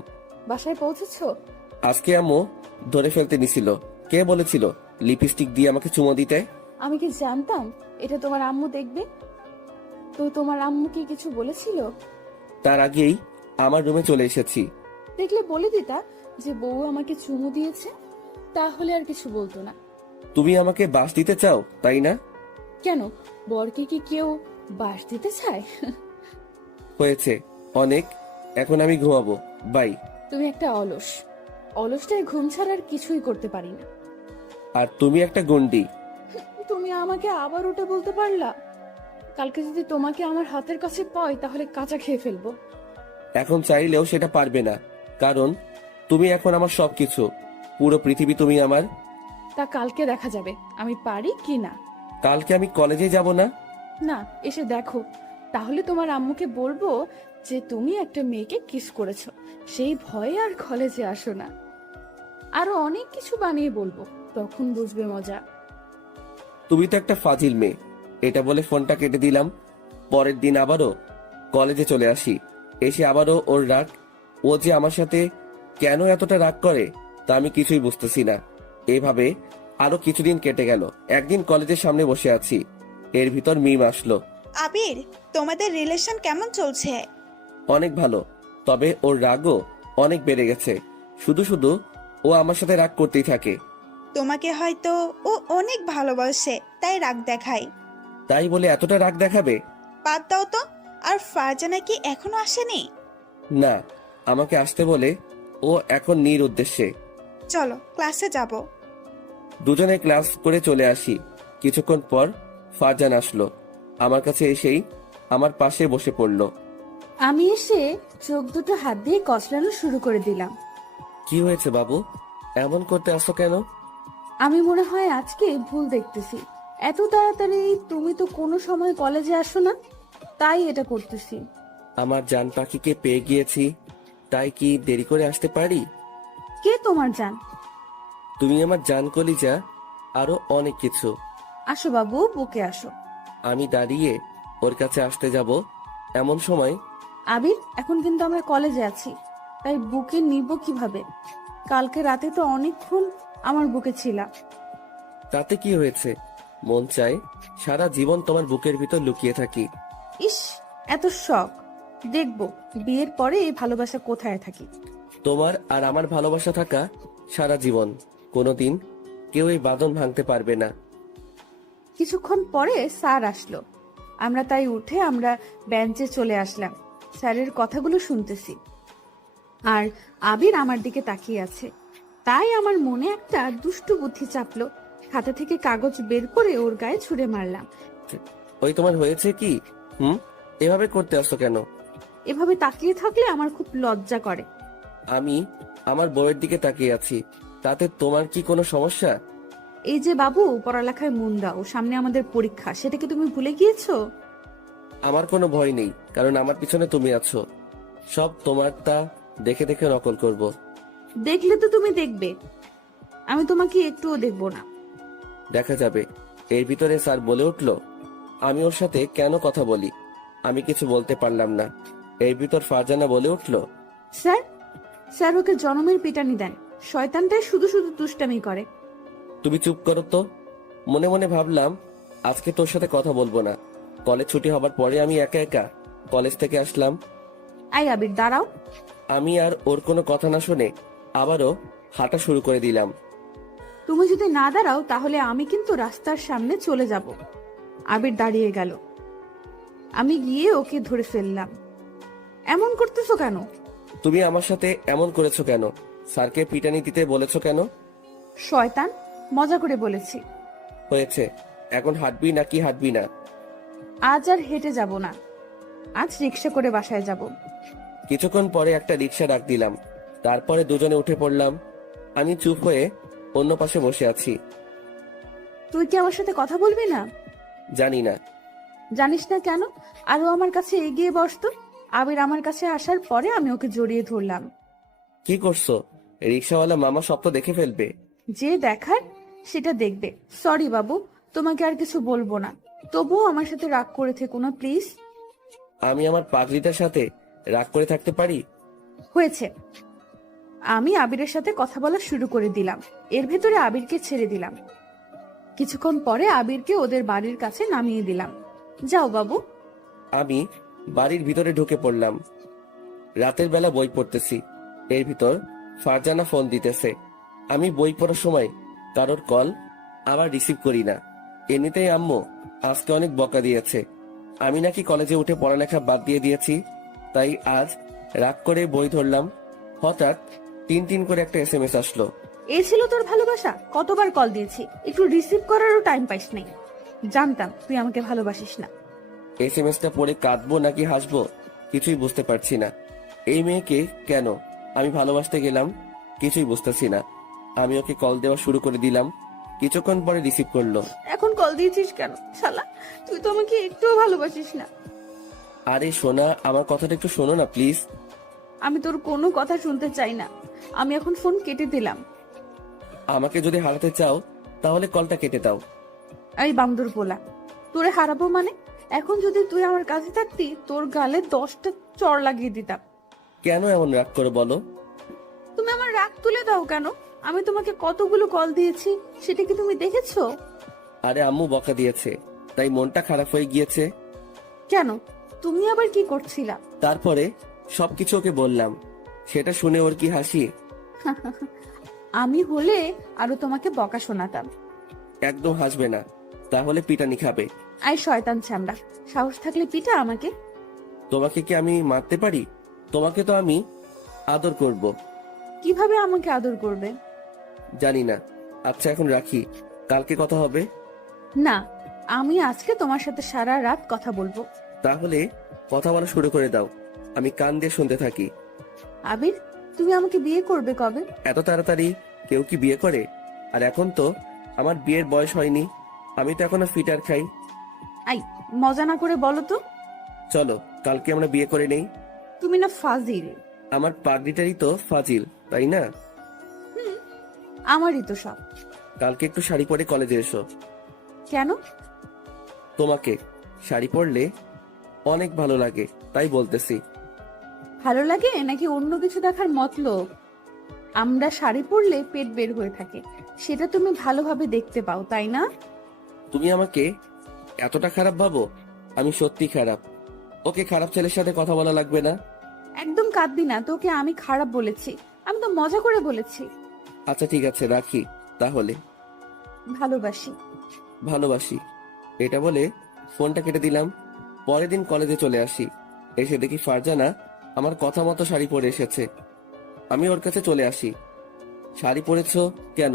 বাসায় পৌঁছেছো? আজকে আম্মু ধরে ফেলতে নিছিল। কে বলেছিল লিপস্টিক দিয়ে আমাকে চুমো দিতে? আমি কি জানতাম এটা তোমার আম্মু দেখবে? তো তোমার আম্মু কি কিছু বলেছিল? তার আগেই আমার রুমে চলে এসেছি। দেখলে বলে দিতা যে বউ আমাকে চুমু দিয়েছে, তাহলে আর কিছু বলতো না। তুমি আমাকে বাস দিতে চাও, তাই না? কেন, বরকে কি কেউ বাস দিতে চায়? হয়েছে অনেক, এখন আমি ঘুমাবো, বাই। তুমি একটা অলস। অলসটায় ঘুম ছাড়া আর কিছুই করতে পারি না। আর তুমি একটা গন্ডি। তুমি আমাকে আবার ওটা বলতে পারলা? কালকে যদি তোমাকে আমার হাতের কাছে পাই তাহলে কাঁচা খেয়ে ফেলবো। এখন চাইলেও সেটা পারবে না, কারণ তুমি এখন আমার সবকিছু, পুরো পৃথিবী তুমি আমার। তা কালকে দেখা যাবে আমি পারি কি না। কালকে আমি কলেজে যাব না। না, এসে দেখো, তাহলে তোমার আম্মুকে বলবো যে তুমি একটা মেয়েকে কিস করেছো, সেই ভয়ে আর কলেজে আসো না। আরো অনেক কিছু বানিয়ে বলবো, তখন বুঝবে মজা। তুমি তো একটা ফাজিল মেয়ে। এটা বলে ফোনটা কেটে দিলাম। পরের দিন আবারও কলেজে চলে আসি। এসে আবারও ওর রাগ। ও যে আমার সাথে কেন এতটা রাগ করে তা আমি কিছুই বুঝতেছি না। এইভাবে আরো কিছুদিন কেটে গেল। একদিন কলেজের সামনে বসে আছি, এর ভিতর মিম আসলো। আবির, তোমাদের রিলেশন কেমন চলছে? অনেক ভালো, তবে ওর রাগও অনেক বেড়ে গেছে। শুধু শুধু ও আমার সাথে রাগ করতেই থাকে। তোমাকে হয়তো ও অনেক ভালোবাসে, তাই রাগ দেখায়। তাই বলে এতটা রাগ দেখাবে? বাদ দাও তো। আর ফারজানা কি এখনো আসেনি? না, আমাকে আসতে বলে ও এখন নির উদ্দেশ্যে। চলো ক্লাসে যাব। দুজনে ক্লাস করে চলে আসি। কিছুক্ষণ পর ফারজান আসলো। আমার কাছে এসেই আমার পাশে বসে পড়লো। আমি এসে চোখ দুটো হাত দিয়ে কচলানো শুরু করে দিলাম। কি হয়েছে বাবু, এমন করতে আসো কেন? আমি মনে হয় আজকে ভুল দেখতেছি। এত তাড়াতাড়ি তুমি তো কোনো সময় কলেজে আসো না, তাই এটা করতেছি। আমার জান পাখিকে পেয়ে গিয়েছি, তাই কি দেরি করে আসতে পারি? কে তোমার জান? তুমি আমার জান কলিজা, আরো অনেক কিছু। আসো বাবু, বুকে আসো। আমি দাঁড়িয়ে ওর কাছে আসতে যাব, এমন সময় আবির, এখন কিন্তু আমরা কলেজে আছি, তাই বুকে নিব কিভাবে? কালকে রাতে তো অনেকক্ষণ আমার বুকে ছিলা। তাতে কি হয়েছে? মন চায় সারা জীবন তোমার বুকের ভিতর লুকিয়ে থাকি। ইস, এত শখ! দেখবো বিয়ের পরে এই ভালোবাসা কোথায় থাকি। তোমার আর আমার ভালোবাসা থাকা সারা জীবন, কোনোদিন কেউ এই বাঁধন ভাঙতে পারবে না। কিছুক্ষণ পরে স্যার আসলো, আমরা তাই উঠে আমরা বেঞ্চে চলে আসলাম। স্যারের কথাগুলো শুনতেছি, আর আবির আমার দিকে তাকিয়ে আছে। তাই আমার মনে একটা দুষ্টু বুদ্ধি চাপলো, খাতা থেকে কাগজ বের করে ওর গায়ে ছুঁড়ে মারলাম। ওই তোমার হয়েছে কি? এভাবে করতে আসছো কেন? এভাবে তাকিয়ে থাকলে আমার খুব লজ্জা করে। আমি আমার বউয়ের দিকে তাকিয়ে আছি, তাতে তোমার কি কোনো সমস্যা? এই যে বাবু, পড়ালেখায় মন দাও, সামনে আমাদের পরীক্ষা, সেটা কি তুমি ভুলে গিয়েছো? আমার কোনো ভয় নেই, কারণ আমার পিছনে তুমি আছো। সব তোমারটা দেখে দেখে নকল করব। দেখলে তো তুমি দেখবে, আমি তোমাকে একটুও দেখবো না। দেখা যাবে। এর ভিতরে স্যার বলে উঠলো, আমি ওর সাথে কেন কথা বলি? আমি কিছু বলতে পারলাম না। এর ভিতর ফারজানা বলে উঠলো, স্যার, স্যার ওকে জনমের পিটানি দেন, শয়তানটাই শুধু শুধু দুষ্টামি করে। তুমি চুপ করো তো। মনে মনে ভাবলাম আজকে তোর সাথে কথা বলবো না। কলেজ ছুটি হবার পরে আমি একা একা কলেজ থেকে আসলাম। আই আবির, দাঁড়াও। আমি আর ওর কোনো কথা না শুনে আবারও হাঁটা শুরু করে দিলাম। তুমি যদি না দাঁড়াও তাহলে আমি কিন্তু রাস্তার সামনে চলে যাব। আবির দাঁড়িয়ে গেল, আমি গিয়ে ওকে ধরে ফেললাম। এমন করতেছো কেন? তুমি আমার সাথে এমন করেছো কেন? স্যারকে পিটানি দিতে বলেছো কেন? শয়তান, মজা করে বলেছি। হয়েছে, এখন হাঁটবি নাকি হাঁটবি না? আজ আর হেঁটে যাব না, আজ রিক্সা করে বাসায় যাব। কিছুক্ষণ পরে একটা রিক্সা ডাক দিলাম, তারপরে দুজনে উঠে পড়লাম। আমি চুপ হয়ে অন্য পাশে বসে আছি। তুই কি আমার সাথে কথা বলবি না? জানি না। জানিস না কেন? আরো আমার কাছে এগিয়ে বসতো। আবির আমার কাছে আসার পরে আমি ওকে জড়িয়ে ধরলাম। কি করছো? রিক্সাওয়ালা মামা সব তো দেখে ফেলবে। যে দেখার সেটা দেখবে। সরি বাবু, তোমাকে আর কিছু বলবো না, তবুও আমার সাথে রাগ করে থেকো না প্লিজ। আমি আমার পাগলিটার সাথে রাগ করে থাকতে পারি? হয়েছে। আমি আবিরের সাথে কথা বলা শুরু করে দিলাম, এর ভেতরে আবিরকে ছেড়ে দিলাম। কিছুক্ষণ পরে আবিরকে ওদের বাড়ির কাছে নামিয়ে দিলাম। যাও বাবু। আমি বাড়ির ভিতরে ঢুকে পড়লাম। রাতের বেলা বই পড়তেছি, এর ভিতর ফারজানা ফোন দিতেছে। আমি বই পড়ার সময় কারোর কল আবার রিসিভ করি না। এমনিতেই আম্মু আজকে অনেক বকা দিয়েছে, আমি নাকি কলেজে উঠে পড়ালেখা বাদ দিয়ে দিয়েছি। তাই আজ রাগ করে বই ধরলাম। হঠাৎ তিন করে একটা SMS আসলো। এই ছিল তোর ভালোবাসা? কতবার কল দিয়েছি, একটু রিসিভ করারও টাইম পাইস নাই। জানতাম তুই আমাকে ভালোবাসিস না। SMSটা পড়ে কাঁদবো নাকি হাসবো কিছুই বুঝতে পারছি না। এই মেয়েকে কেন আমি ভালোবাসতে গেলাম কিছুই বুঝতেছি না। আমি ওকে কল দেওয়া শুরু করে দিলাম। কিছুক্ষণ পরে রিসিভ করলো। এখন কল দিয়েছিস কেন শালা? তুই তো আমাকে একটুও ভালোবাসিস না। আরে সোনা, আমার কথাটা একটু শোনো না প্লিজ। আমি তোর কোনো কথা শুনতে চাই না, আমি এখন ফোন কেটে দিলাম। আমাকে যদি হারাতে চাও তাহলে কলটা কেটে দাও। এই বান্দর পোলা, তোরে হারাবো মানে? এখন যদি তুই আমার কাছে থাকতি তোর গালে 10টা চড় লাগিয়ে দিতাম। কেন এমন রাগ করে বলো? তুমি আমার রাগ তুলে দাও কেন? আমি তোমাকে কতগুলো কল দিয়েছি, সেটা কি তুমি দেখেছো? আরে আম্মু বকা দিয়েছে, তাই মনটা খারাপ হয়ে গিয়েছে। কেন? তুমি আবার কি করছিলা? তারপরে সবকিছু ওকে বললাম। সেটা শুনে ওর কি হাসি! আমি হলে আরো তোমাকে বকা শোনাতাম। একদম হাসবে না, তাহলে পিটানি খাবে। আই শয়তান ছামড়া, সাহস থাকলে পিটা আমাকে। তোমাকে কি আমি মারতে পারি? তোমাকে তো আমি আদর করব। কিভাবে আমাকে আদর করবে? জানি না। আচ্ছা এখন রাখি, কালকে কথা হবে। না, আমি আজকে তোমার সাথে সারা রাত কথা বলবো। তাহলে কথা বলা শুরু করে দাও, আমি কান দিয়ে শুনতে থাকি। আবির, তুমি আমাকে বিয়ে করবে কবে? এত তাড়াতাড়ি কেউ কি বিয়ে করে? আর এখন তো আমার বিয়ের বয়স হয়নি। আমি তো এখনো ফিটার খাই। আই, মজা না করে বলো তো। চলো কালকে আমরা বিয়ে করে নেই। তুমি না ফাজিল। আমার পাগড়িটারই তো ফাজিল, তাই না? আমারই তো সব। কালকে একটু শাড়ি পরে কলেজে এসো। কেন? তোমাকে শাড়ি পরলে অনেক ভালো লাগে, তাই বলতেছি। ভালো লাগে নাকি অন্য কিছু দেখার মতলব? আমরা শাড়ি পরলে পেট বের হয়ে থাকে, সেটা তুমি ভালোভাবে দেখতে পাও, তাই না? তুমি আমাকে এতটা খারাপ ভাবো? আমি সত্যি খারাপ। ওকে, খারাপ ছেলের সাথে কথা বলা লাগবে না। একদম কাঁদবি না, তোকে আমি খারাপ বলেছি? আমি তো মজা করে বলেছি। আচ্ছা ঠিক আছে, রাখি তাহলে। ভালোবাসি। ভালোবাসি, এটা বলে ফোনটা কেটে দিলাম। পরের দিন কলেজে চলে আসি। এসে দেখি ফারজানা আমার কথা মতো শাড়ি পরে এসেছে। আমি ওর কাছে চলে আসি। শাড়ি পরেছো কেন?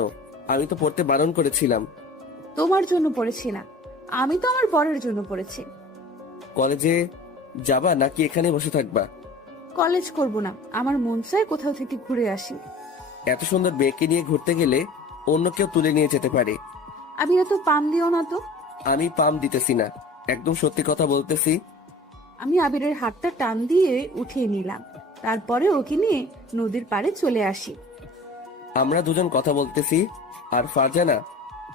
আমি তো পরতে বারণ করেছিলাম। তোমার জন্য পড়েছি না, আমি তো আমার বরের জন্য পড়েছি। কলেজে যাবা নাকি এখানে বসে থাকবা? কলেজ করব না, আমার মন চায় কোথাও থেকে ঘুরে আসি। এত সুন্দর মেয়েকে নিয়ে ঘুরতে গেলে অন্য কেউ তুলে নিয়ে যেতে পারে। আমি এত পাম দিও না তো। আমি পাম দিতেছি না, একদম সত্যি কথা বলতেছি। আমি আবিরের হাতটা টান দিয়ে উঠিয়ে নিলাম, তারপরে ওকে নিয়ে নদীর পাড়ে চলে আসি। আমরা দুজন কথা বলতেছি আর ফারজানা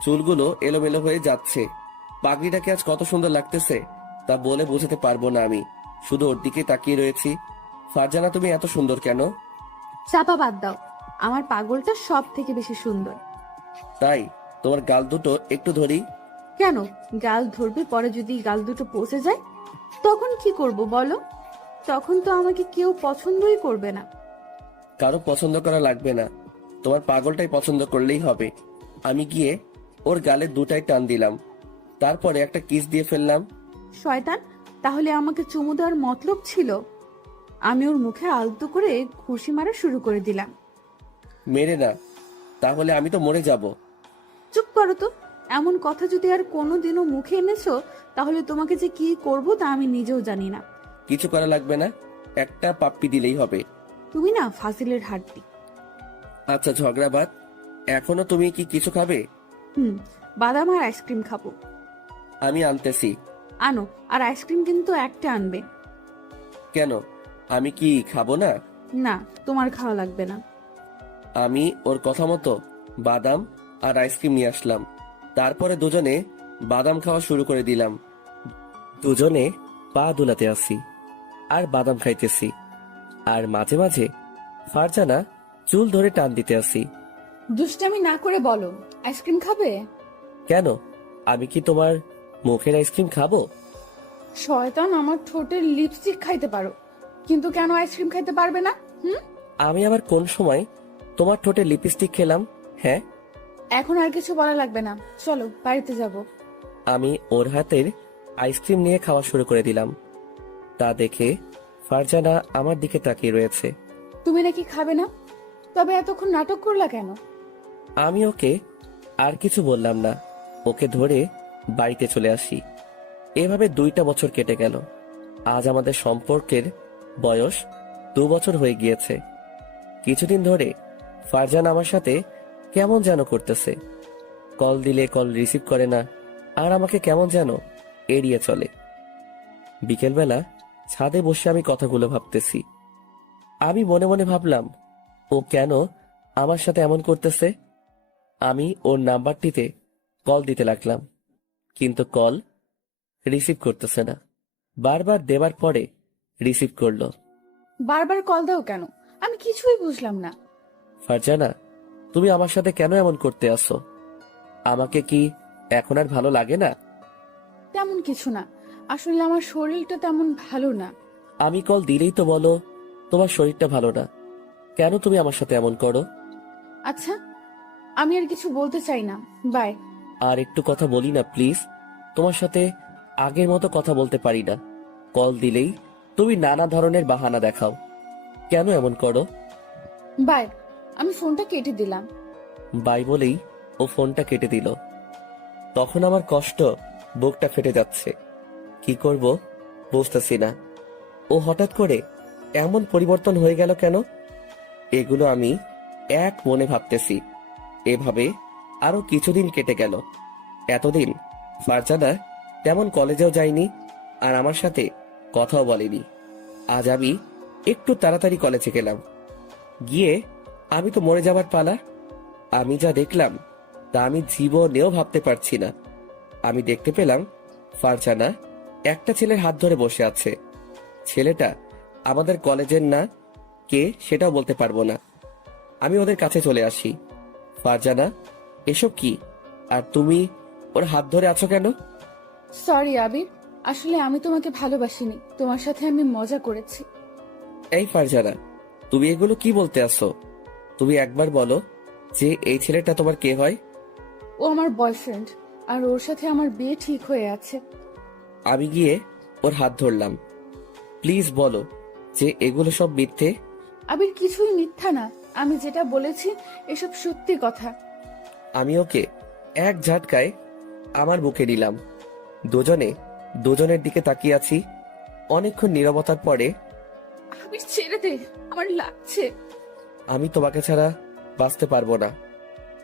চুলগুলো এলোমেলো হয়ে যাচ্ছে। পাগড়িটাকে আজ কত সুন্দর লাগতেছে তা বলে বোঝাতে পারবো না। আমি শুধু ওর দিকে তাকিয়ে রয়েছি। ফারজানা, তুমি এত সুন্দর কেন? চাপা বাদ দাও, আমার পাগলটা সব থেকে বেশি সুন্দর। তাই? তোমার গাল দুটো একটু ধরি। কেন? গাল ধরবে, পরে যদি গাল দুটো পচে যায় তখন কি করব বলো? তখন তো আমাকে কেউ পছন্দই করবে না। কারো পছন্দ করা লাগবে না, তোমার পাগলটাই পছন্দ করলেই হবে। আমি গিয়ে ওর গালে দুটাই টান দিলাম, তারপরে একটা কিস দিয়ে ফেললাম। শয়তান, তাহলে আমাকে চুমু দেওয়ার মতলব ছিল? আমি ওর মুখে আলতো করে ঘুষি মারা শুরু করে দিলাম। মেরে না, তাহলে আমি তো মরে যাব। চুপ করো তো, এমন কথা যদি আর কোনোদিনও মুখে এনেছো তাহলে তোমাকে যে কি করব তা আমি নিজেও জানি না। কিছু করা লাগবে না, একটা পাপ্পি দিলেই হবে। তুমি না ফাজিলের হাড্ডি। আচ্ছা ঝগড়াবাদ, এখনো তুমি কি কিছু খাবে? বাদাম আর আইসক্রিম খাবো। আমি আনতেছি। আনো, আর আইসক্রিম কিন্তু একটা আনবে। কেন, আমি কি খাবো না? না, তোমার খাওয়া লাগবে না। আমি ওর কথা মতো বাদাম আর আইসক্রিম নিয়ে আসলাম। তারপরে দুজনে বাদাম খাওয়া শুরু করে দিলাম। দুজনে পা দুলাতে আসি আর বাদাম খাইতেছি, আর মাঝে মাঝে ফারজানা চুল ধরে টান দিতে আসি। দুষ্টামি না করে বলো, আইসক্রিম খাবে? কেন, আমি কি তোমার মুখের আইসক্রিম খাবো? শয়তান, আমার ঠোঁটের লিপস্টিক খাইতে পারো, কিন্তু কেন আইসক্রিম খাইতে পারবে না? আমি আবার কোন সময় তোমার ঠোঁটে লিপস্টিক খেলাম? হ্যাঁ, এখন আর কিছু বলা লাগবে না, চলো বাড়িতে যাব। আমি ওর হাতের আইসক্রিম নিয়ে খাওয়া শুরু করে দিলাম। তা দেখে ফারজানা আমার দিকে তাকিয়ে রয়েছে। তুমি নাকি খাবে না, তবে এতক্ষণ নাটক করলা কেন? আমি ওকে আর কিছু বললাম না, ওকে ধরে বাড়িতে চলে আসি। এভাবে 2টা বছর কেটে গেল। আজ আমাদের সম্পর্কের বয়স 2 বছর হয়ে গিয়েছে। কিছুদিন ধরে ফারজানা আমার সাথে কেমন যেন করতেছে। কল দিলে কল রিসিভ করে না, আর আমাকে কেমন যেন এড়িয়ে চলে। বিকেলবেলা ছাদে বসে আমি কথাগুলো ভাবতেছি। আমি মনে মনে ভাবলাম, ও কেন আমার সাথে এমন করতেছে। আমি ওর নাম্বারটিতে কল দিতে লাগলাম, কিন্তু কল রিসিভ করতেছে না। বারবার দেবার পরে রিসিভ করলো। বারবার কল দাও কেন? আমি কিছুই বুঝলাম না। ফারজানা, তুমি আমার সাথে কেন এমন করতে আসো? আমাকে কি এখন আর ভালো লাগে না? তেমন কিছু না, আসলে আমার শরীরটা তেমন ভালো না। আমি কল দিলেই তো বলো তোমার শরীরটা ভালো না। কেন তুমি আমার সাথে এমন করো? আচ্ছা, আমি আর কিছু বলতে চাই না, বাই। আর একটু কথা বলি না প্লিজ? তোমার সাথে আগের মতো কথা বলতে পারি না। কল দিলেই তুমি নানা ধরনের বাহানা দেখাও। কেন এমন করো? বাই। আমি ফোনটা কেটে দিলাম। বাই বলেই ও ফোনটা কেটে দিল। তখন আমার কষ্ট, বুকটা ফেটে যাচ্ছে। কি করব বুঝতেছি না। ও হঠাৎ করে এমন পরিবর্তন হয়ে গেল কেন? এগুলো আমি এক মনে ভাবতেছি। এভাবে আরো কিছুদিন কেটে গেল। এতদিন ফারজানা তেমন কলেজেও যায়নি আর আমার সাথে কথাও বলেনি। আজ আমি একটু তাড়াতাড়ি কলেজে গেলাম। গিয়ে আমি তো মরে যাবার পালা। আমি যা দেখলাম তা আমি জীবনেও ভাবতে পারছি না। আমি দেখতে পেলাম ফারজানা একটা ছেলের হাত ধরে বসে আছে। ছেলেটা আমাদের কলেজের না, কে সেটাও বলতে পারবো না। আমি ওদের কাছে চলে আসি। ফারজানা, এসব কি? আর তুমি ওর হাত ধরে আছো কেন? সরি আবির, আসলে আমি তোমাকে ভালোবাসিনি, তোমার সাথে আমি মজা করেছি। এই ফারজানা, তুমি এগুলো কি বলতে আসো? তুমি একবার বলো যে এই ছেলেটা তোমার কে হয়? ও আমার বয়ফ্রেন্ড, আর ওর সাথে আমার বিয়ে ঠিক হয়ে আছে। আমি গিয়ে ওর হাত ধরলাম। প্লিজ বলো যে এগুলো সব মিথ্যে। আবির, কিছুই মিথ্যা না, আমি যেটা বলেছি এসব সত্যি কথা। আমি ওকে এক ঝাটকায় আমার বুকে নিলাম। দুজনে দুজনের দিকে তাকিয়ে আছি। অনেকক্ষণ নীরবতার পরে, আবির ছেড়ে দে, আমার লাগছে। আমি তোমাকে ছাড়া বাঁচতে পারবো না।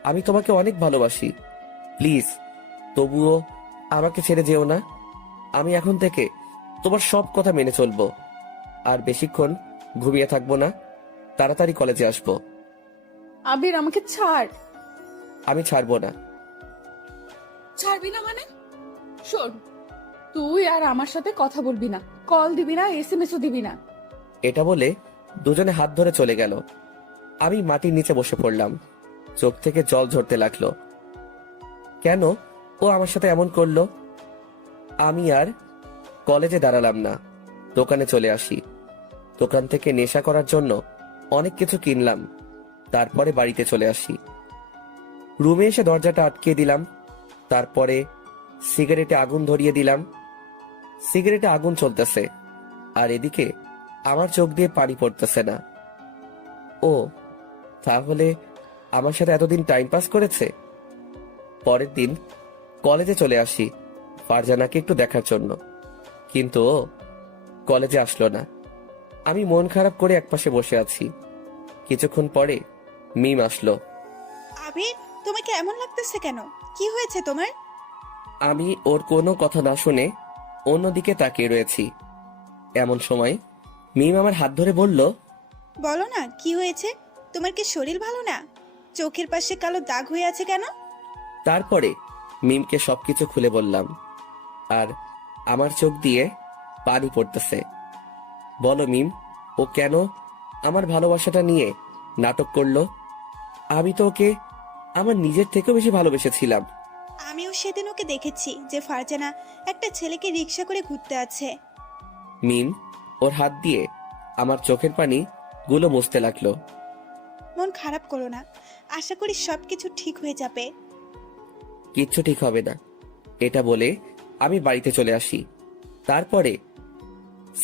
আমি তোমাকে অনেক ভালোবাসি। প্লিজ তবুও আমাকে ছেড়ে যেও না। আমি এখন থেকে তোমার সব কথা মেনে চলবো। আর বেশিক্ষণ ঘুমিয়ে থাকবো না, তাড়াতাড়ি কলেজে আসবো। আবির, আমাকে ছাড়। আমি ছাড়বো না। ছাড়বি না মানে? শোন, তুই আর আমার সাথে কথা বলবি না, কল দিবি না, এসএমএসও দিবি না। এটা বলে দুজনে হাত ধরে চলে গেল। আমি মাটির নিচে বসে পড়লাম। চোখ থেকে জল ঝরতে লাগলো। কেন ও আমার সাথে এমন করলো? আমি আর কলেজে দাঁড়ালাম না, দোকানে চলে আসি। দোকান থেকে নেশা করার জন্য অনেক কিছু কিনলাম। তারপরে বাড়িতে চলে আসি। রুমে এসে দরজাটা আটকে দিলাম। তারপরে সিগারেটে আগুন ধরিয়ে দিলাম। সিগারেটে আগুন চলতেছে আর এদিকে আমার চোখ দিয়ে পানি পড়তেছে না। ও তাহলে আমার সাথে এতদিন টাইম পাস করেছে। পরের দিন কলেজে চলে আসি ফারজানাকে একটু দেখার জন্য, কিন্তু ও কলেজে আসলো না। আমি মন খারাপ করে একপাশে বসে আছি। কিছুক্ষণ পরে মিম আসলো। আবির, তোমাকে এমন লাগতেছে কেন? কি হয়েছে তোমার? আমি ওর কোনো কথা না শুনে অন্যদিকে তাকিয়ে রয়েছি। এমন সময় মিম আমার হাত ধরে বলল, বলো না কি হয়েছে? তোমার কি শরীর ভালো না? চোখের পাশে কালো দাগ হয়ে আছে কেন? তারপরে মিমকে সবকিছু খুলে বললাম। আর আমার চোখ দিয়ে পানি পড়তেছে। বলো মিম, ও কেন আমার ভালোবাসাটা নিয়ে নাটক করলো? আমি তো ওকে আমার নিজের থেকেও বেশি ভালোবেসেছিলাম। আমিও সেদিন ওকে দেখেছি যে ফারজানা একটা ছেলেকে রিক্সা করে ঘুরতে আছে। মিম ওর হাত দিয়ে আমার চোখের পানি গুলো মুছতে লাগলো। মন খারাপ করো না, আশা করি সবকিছু ঠিক হয়ে যাবে। কিচ্ছু ঠিক হবে না, এটা বলে আমি বাড়িতে চলে আসি। তারপরে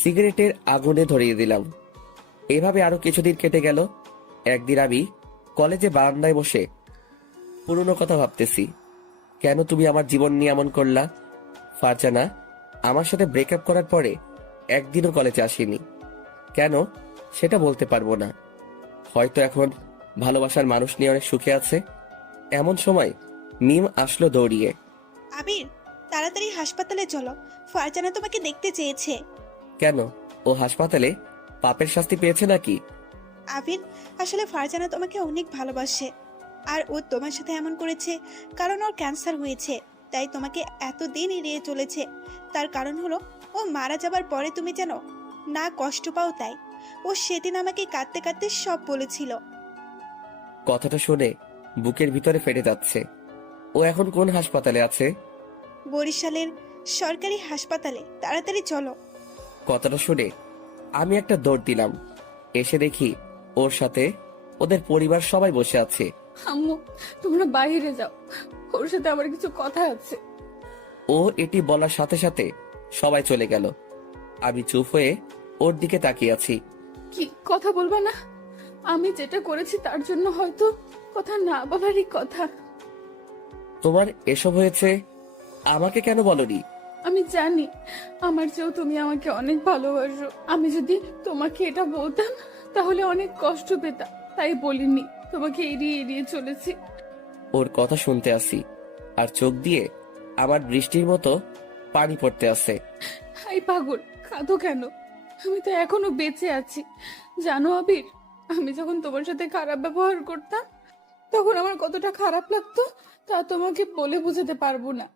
সিগারেটের আগুনে ধরিয়ে দিলাম। এভাবে আরো কিছুদিন কেটে গেল। একদিন আমি কলেজে বারান্দায় বসে পুরনো কথা ভাবতেছি। কেন তুমি আমার জীবন নিয়ে এমন করলা? ফারজানা আমার সাথে ব্রেকআপ করার পরে একদিনও কলেজে আসেনি। কেন সেটা বলতে পারবো না। হয়তো এখন ভালোবাসার মানুষ নিয়ে অনেক সুখে আছে। এমন সময় মিম আসলো দৌড়িয়ে। আবির, তাড়াতাড়ি হাসপাতালে চলো, ফারজানা তোমাকে দেখতে চেয়েছে। কেন, ও হাসপাতালে পাপের শাস্তি পেয়েছে নাকি? আবির, আসলে ফারজানা তোমাকে অনেক ভালোবাসে। আর ও তোমার সাথে এমন করেছে কারণ ওর ক্যান্সার হয়েছে, তাই তোমাকে এতদিন এড়িয়ে চলেছে। তার কারণ হলো ও মারা যাবার পরে তুমি যেন না কষ্ট পাও, তাই ও সেদিন আমাকে কাঁদতে কাঁদতে সব বলেছিল। কথাটা শুনে বুকের ভিতরে ফেটে যাচ্ছে। ও এখন কোন হাসপাতালে আছে? বরিশালের সরকারি হাসপাতালে, তাড়াতাড়ি চলো। কথাটা শুনে আমি একটা দৌড় দিলাম। এসে দেখি ওর সাথে ওদের পরিবার সবাই বসে আছে। আম্মু, তোমরা বাইরে যাও, ওর সাথে আমার কিছু কথা আছে। ও এটি বলার সাথে সাথে সবাই চলে গেল। আমি চুপ হয়ে ওর দিকে তাকিয়ে আছি। কি কথা বলবা না? আমি যেটা করেছি তার জন্য হয়তো কথা না বলারই কথা। তোমার এসব হয়েছে, আমাকে কেন বলনি? আমি জানি আমার চেয়েও তুমি আমাকে অনেক ভালোবাসো। আমি যদি তোমাকে এটা বলতাম তাহলে অনেক কষ্ট পেতাম, তাই বলিনি, তোমাকে এড়িয়ে এড়িয়ে চলেছি। ওর কথা শুনতে আসি আর চোখ দিয়ে আমার বৃষ্টির মতো পানি পড়তে আছে। হাই পাগল, কাঁদো কেন? আমি তো এখনো বেঁচে আছি। জানো আবির, আমি যখন তোমার সাথে খারাপ ব্যবহার করতাম তখন আমার কতটা খারাপ লাগতো তা তোমাকে বলে বোঝাতে পারবো না।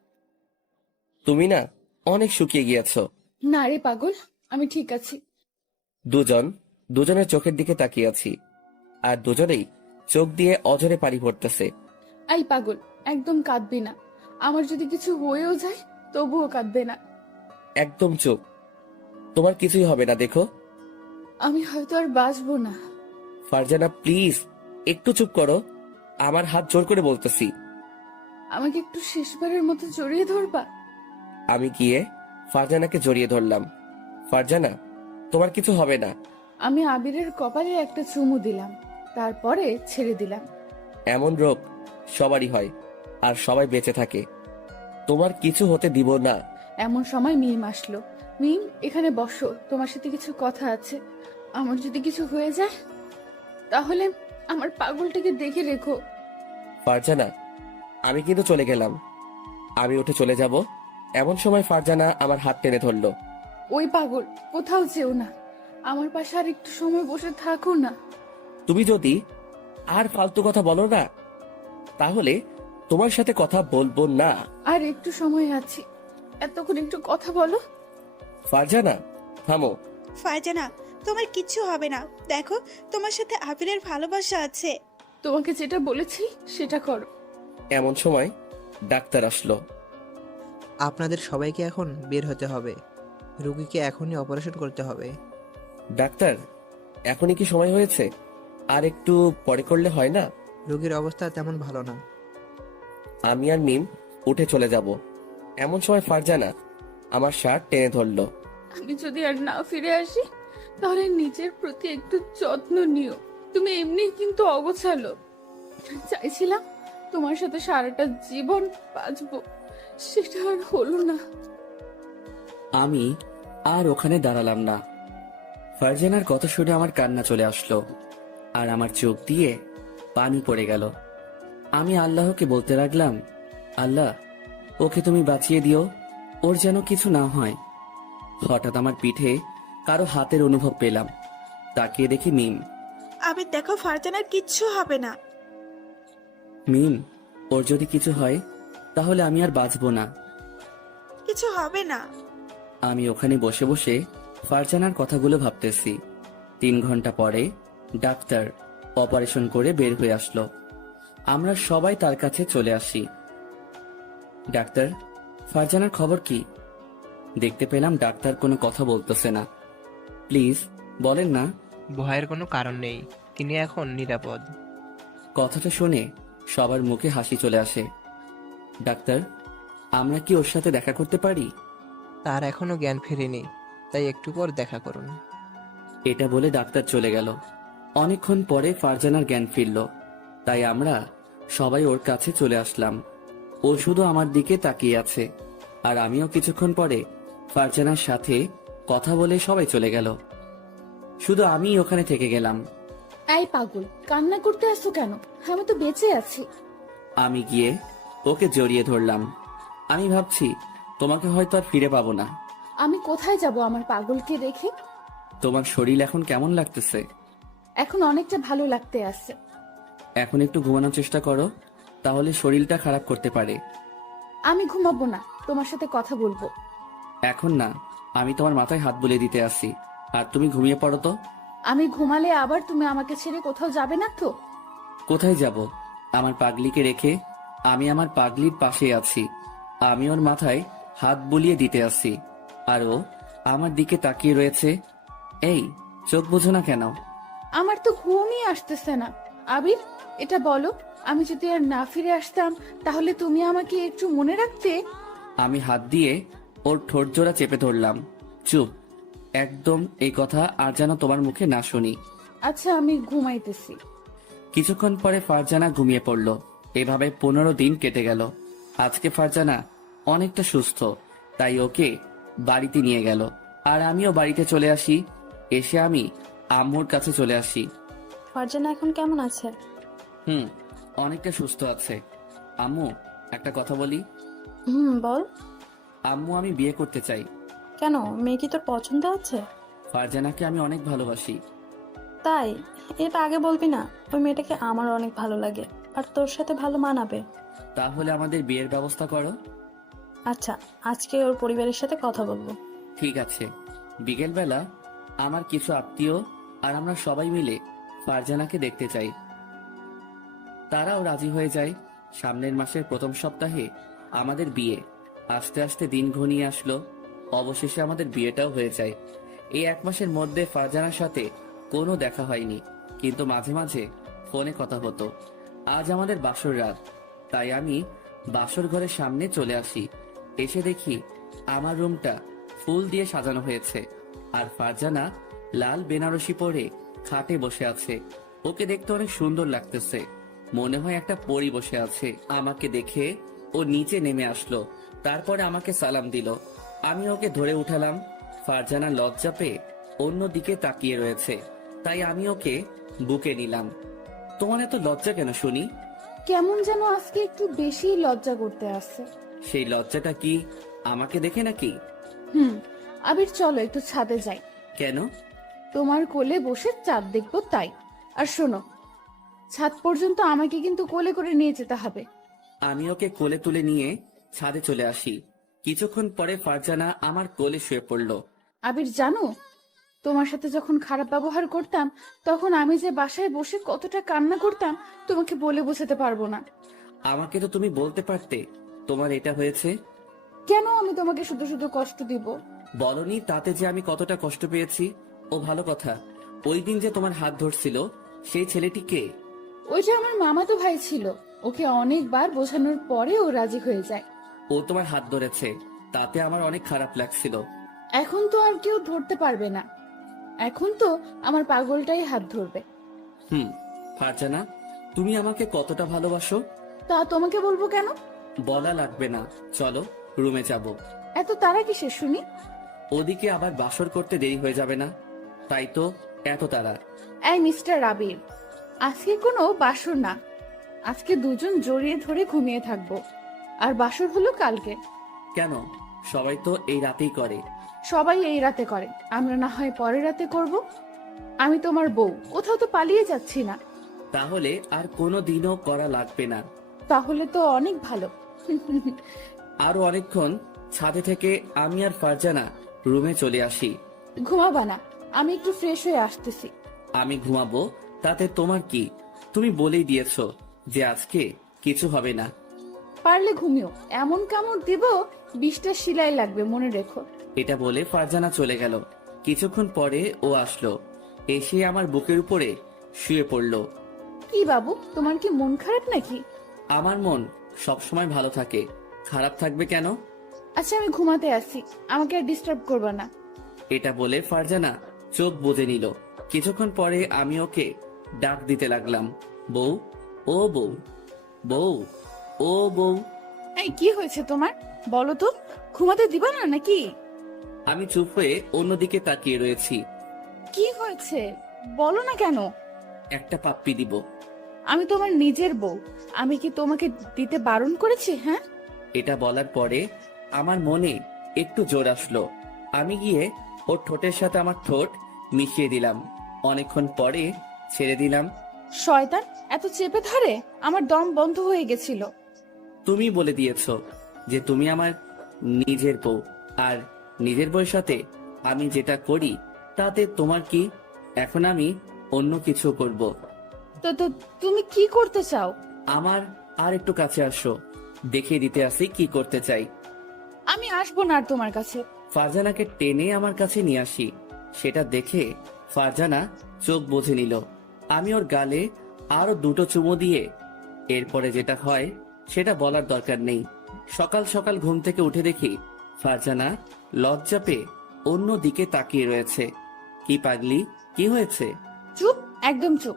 তুমি না অনেক শুকিয়ে গিয়েছো। না রে পাগল, আমি ঠিক আছি। দুজনের চোখের দিকে তাকিয়ে আছি, আর দুজনেই চোখ দিয়ে অঝরে পানি পড়তেছে। এই পাগল, একদম কাঁদবি না। আমার যদি কিছু হয়েও যায় তবুও কাঁদবে না। একদম চুপ, তোমার কিছুই হবে না, দেখো। আমি হয়তো আর বাঁচবো না। ফারজানা প্লিজ একটু চুপ করো, আমার হাত জোর করে বলতেছি। আমাকে একটু শেষবারের মতো জড়িয়ে ধরবা? আমি গিয়ে ফারজানাকে জড়িয়ে ধরলাম। ফারজানা, তোমার কিছু হবে না। আমি আবিরের কপালে একটা চুমু দিলাম, তারপরে ছেড়ে দিলাম। এমন রোগ সবারই হয়, আর সবাই বেঁচে থাকে। তোমার কিছু হতে দিব না। এমন সময় মিম আসলো। মিম, এখানে বসো, তোমার সাথে কিছু কথা আছে। আমার যদি কিছু হয়ে যায় তাহলে আমার পাগলটাকে দেখে রেখো। ফারজানা, আমি কিন্তু চলে গেলাম। আমি উঠে চলে যাব, এমন সময় ফারজানা আমার হাত টেনে ধরলো। ওই পাগল, কোথাও যেও না, আমার পাশে আর একটু সময় বসে থাকো না। তুমি যদি আর ফালতু কথা বলো না, তাহলে তোমার সাথে কথা বলবো না। আর একটু সময় আছে, এতক্ষণ একটু কথা বলো। ফারজানা থামো। ফারজানা, তোমার কিচ্ছু হবে না। দেখো, তোমার সাথে আবিরের ভালোবাসা আছে। তোমাকে যেটা বলেছি সেটা করো। এমন সময় ডাক্তার আসলো। আপনাদের সবাইকে এখন বের হতে হবে। রুগীকে এখনই অপারেশন করতে হবে। ডাক্তার, এখনই কি সময় হয়েছে? আর একটু পরে করলে হয় না? রুগীর অবস্থা তেমন ভালো না। আমি আর মিম উঠে চলে যাব, এমন সময় ফারজানা আমার শার্ট টেনে ধরলো। আমি যদি আর না ফিরে আসি তাহলে নিজের প্রতি একটু যত্ন নিও। তুমি এমনি কিন্তু অগোছালো। চাইছিলাম তোমার সাথে সারাটা জীবন বাঁচবো, সেটা আর হলো না। আমি আর ওখানে দাঁড়ালাম না। ফারজানার কথা শুনে আমার কান্না চলে আসলো, আর আমার চোখ দিয়ে পানি পড়ে গেল। আমি আল্লাহকে বলতে লাগলাম, আল্লাহ, ওকে তুমি বাঁচিয়ে দিও, ওর যেন কিছু না হয়। হঠাৎ আমার পিঠে কারো হাতের অনুভব পেলাম। তাকিয়ে দেখি মিম। আবির দেখো, ফারজানার কিচ্ছু হবে না। মিম, ওর যদি কিছু হয় তাহলে আমি আর বাঁচবো না। কিছু হবে না। আমি ওখানে বসে বসে ফারজানার কথাগুলো ভাবতেছি। 3 ঘন্টা পরে ডাক্তার অপারেশন করে বের হয়ে আসলো। আমরা সবাই তার কাছে চলে আসি। ডাক্তার, ফারজানার খবর কি? দেখতে পেলাম ডাক্তার কোনো কথা বলতেছে না। প্লিজ বলেন না। ভয়ের কোনো কারণ নেই, তিনি এখন নিরাপদ। কথাটা শুনে সবার মুখে হাসি চলে আসে। ডাক্তার, আমরা কি ওর সাথে দেখা করতে পারি? তার এখনো জ্ঞান ফেরেনি, তাই একটু পর দেখা করুন। এটা বলে ডাক্তার চলে গেল। অনেকক্ষণ পরে ফারজানার জ্ঞান ফিরল, তাই আমরা সবাই ওর কাছে চলে আসলাম। ও শুধু আমার দিকে তাকিয়ে আছে, আর আমিও কিছুক্ষণ পরে ফারজানার সাথে কথা বলে সবাই চলে গেল। শুধু আমি ওখানে থেকে গেলাম। এই পাগল, কান্না করতে আসছো কেন? আমি তো বেঁচে আছি। আমি গিয়ে ওকে জড়িয়ে ধরলাম। আমি ভাবছি তোমাকে হয়তো আর ফিরে পাবো না। আমি কোথায় যাব আমার পাগলকে রেখে? তোমার শরীর এখন কেমন লাগতেছে? এখন অনেকটা ভালো লাগতে আসছে। এখন একটু ঘুমানোর চেষ্টা করো, তাহলে শরীরটা খারাপ করতে পারে। আমি ঘুমাবো না, তোমার সাথে কথা বলবো। এখন না, আমি তোমার মাথায় হাত বুলিয়ে দিতে আসি, আর তুমি ঘুমিয়ে পড়ো তো। আমি ঘুমালে আবার তুমি আমাকে ছেড়ে কোথাও যাবে না তো? কোথায় যাব? আমার পাগলিকে রেখে আমি আমার পাগলির পাশে আছি। আমি ওর মাথায় হাত বুলিয়ে দিতে আসি, আর ও আমার দিকে তাকিয়ে রয়েছে। এই, চোখ বুঝো না কেন? আমার তো ঘুমই আসতেছে না। আবির, এটা বলো, আমি যদি আর না ফিরে আসতাম তাহলে তুমি আমাকে একটু মনে রাখতে? আমি হাত দিয়ে ওর ঠোঁট জোড়া চেপে ধরলাম। চুপ, একদম এই কথা আর যেন তোমার মুখে না শুনি। আচ্ছা, আমি ঘুমাইতেছি। কিছুক্ষণ পরে ফারজানা ঘুমিয়ে পড়ল। এভাবে 15 দিন কেটে গেল। আজকে ফারজানা অনেকটা সুস্থ, তাই ওকে বাড়িতে নিয়ে গেল, আর আমিও বাড়িতে চলে আসি। এসে আমি আম্মুর কাছে চলে আসি। ফারজানা এখন কেমন আছে? অনেকটা সুস্থ আছে। আম্মু, একটা কথা বলি। বল। আম্মু, আমি বিয়ে করতে চাই। কেন, মেয়ে কি তোর পছন্দ আছে? ফারজানাকে আমি অনেক ভালোবাসি। তাই? এটা আগে বলবি না? ওই মেয়েটাকে আমার অনেক ভালো লাগে, আর তোর সাথে ভালো মানাবে। তাহলে আমাদের বিয়ের ব্যবস্থা করো। আচ্ছা, আজকে ওর পরিবারের সাথে কথা বলবো। ঠিক আছে। বিকেলবেলা আমার কিছু আত্মীয় আর আমরা সবাই মিলে ফারজানাকে দেখতে চাই। তারাও রাজি হয়ে যায়। সামনের মাসের প্রথম সপ্তাহে আমাদের বিয়ে। আস্তে আস্তে দিন ঘনিয়ে আসলো। অবশেষে আমাদের বিয়েটাও হয়ে যায়। এই 1 মাসের মধ্যে ফারজানার সাথে কোনো দেখা হয়নি, কিন্তু মাঝে মাঝে ফোনে কথা হতো। আজ আমাদের বাসর রাত, তাই আমি বাসর ঘরের সামনে চলে আসি। এসে দেখি আমার রুমটা ফুল দিয়ে সাজানো হয়েছে, আর ফারজানা লাল বেনারসি পরে খাটে বসে আছে। ওকে দেখতে অনেক সুন্দর লাগতেছে, মনে হয় একটা পরী বসে আছে। আমাকে দেখে ও নিচে নেমে আসলো, তারপরে আমাকে সালাম দিল। আমি ওকে ধরে উঠালাম। ফারজানা লজ্জা পেয়ে অন্যদিকে তাকিয়ে রয়েছে, তাই আমি ওকে বুকে নিলাম। তোমার এত লজ্জা কেন শুনি? কেমন যেন আজকে একটু বেশি লজ্জা করতে আসছে। সেই লজ্জাটা কি আমাকে দেখে নাকি? আবির, চলো একটু ছাদে যাই। কেন? তোমার কোলে বসে চাঁদ দেখবো তাই। আর শোনো, ছাদ পর্যন্ত আমাকে কিন্তু কোলে করে নিয়ে যেতে হবে। আমি ওকে কোলে তুলে নিয়ে ছাদে চলে আসি। কিছুক্ষণ পরে ফারজানা আমার কোলে শুয়ে পড়ল। আবির, জানো, তোমার সাথে যখন খারাপ ব্যবহার করতাম তখন আমি যে বাসায় বসে কতটা কান্না করতাম তোমাকে বলে বোঝাতে পারবো না। আমাকে তো তুমি বলতে পারতে তোমার এটা হয়েছে। কেন আমি তোমাকে শুধু শুধু কষ্ট দিব? বলনি তাতে যে আমি কতটা কষ্ট পেয়েছি। ও ভালো কথা, ওই দিন যে তোমার হাত ধরছিল সেই ছেলেটি কে? ওইটা আমার মামাতো ভাই ছিল। ওকে অনেকবার বোঝানোর পরে ও রাজি হয়ে যায়। ও তোমার হাত ধরেছে, তাতে আমার অনেক খারাপ লাগছিল। এখন তো আর কেউ ধরতে পারবে না, এখন তো আমার পাগলটাই হাত ধরবে। ফারজানা, তুমি আমাকে কতটা ভালোবাসো? তা তোমাকে বলবো কেন? বলা লাগবে না, চলো রুমে যাব। এত তারা কিসের শুনি? ওদিকে আবার বাসর করতে দেরি হয়ে যাবে না, তাই তো এত তাড়া। এই মিস্টার আবির, আজকে কোনো বাসর না। আজকে দুজন জড়িয়ে ধরে ঘুমিয়ে থাকবো, আর বাসর হলো কালকে। কেন? সবাই তো এই রাতেই করে। সবাই এই রাতে করে, আমরা না হয় পরের রাতে করব। আমি তোমার বউ, কোথাও তো পালিয়ে যাচ্ছি না। তাহলে আর কোনো দিনও করা লাগবে না। তাহলে তো অনেক ভালো। আরো অনেকক্ষণ ছাদে থেকে আমি আর ফারজানা রুমে চলে আসি। ঘুমাবা না? আমি একটু ফ্রেশ হয়ে আসতেছি। আমি ঘুমাবো, তাতে তোমার কি? তুমি বলেই দিয়েছো যে আজকে কিছু হবে না। পারলে ঘুমিও, এমন কামড় দিব 20টা সেলাই লাগবে, মনে রেখো। এটা বলে ফারজানা চলে গেল। কিছুক্ষণ পরে ও আসলো, এসে আমার বুকের উপরে শুয়ে পড়লো। কি বাবু, তোমার কি মন খারাপ নাকি? আমার মন সবসময় ভালো থাকে, খারাপ থাকবে কেন? আচ্ছা, আমি ঘুমাতে আসি, আমাকে আর ডিস্টার্ব করবা না। এটা বলে ফারজানা চোখ বুজে নিল। কিছুক্ষণ পরে আমি ওকে ডাক দিতে লাগলাম, বউ, ও বউ, বউ, ও বউ। এই, কি হয়েছে তোমার? বলো তো, ঘুমাতে দিবা না নাকি? আমি চুপ হয়ে অন্যদিকে তাকিয়ে রয়েছি। কি হয়েছে বলো না কেন? একটা পাপ্পি দিব। আমি তোমার নিজের বউ, আমি কি তোমাকে দিতে বারণ করেছি? হ্যাঁ। এটা বলার পরে আমার মনে একটু জোর আসলো। আমি গিয়ে ওর ঠোঁটের সাথে আমার ঠোঁট মিশিয়ে দিলাম। অনেকক্ষণ পরে ছেড়ে দিলাম। শয়তান, এত চেপে ধরে আমার দম বন্ধ হয়ে গেছিল। তুমি বলে দিয়েছো যে তুমি আমার নিজের বউ, আর নিজের বউয়ের সাথে আমি যেটা করি তাতে তোমার কি? এখন আমি অন্য কিছু করব। তো তো তুমি কি করতে চাও? আমার আর একটু কাছে আসো, দেখিয়ে দিতে আসি কি করতে চাই। আমি আসবো না আর তোমার কাছে। ফারজানাকে টেনে আমার কাছে নিয়ে আসি। সেটা দেখে ফারজানা চোখ বুজে নিল। আমি ওর গালে আরো 2টো চুমু দিয়ে এরপরে যেটা হয় সেটা বলার দরকার নেই। সকাল সকাল ঘুম থেকে উঠে দেখি ফারজানা লজ্জা পেয়ে অন্য দিকে তাকিয়ে রয়েছে। কি পাগলি, কি হয়েছে? চুপ, একদম চুপ।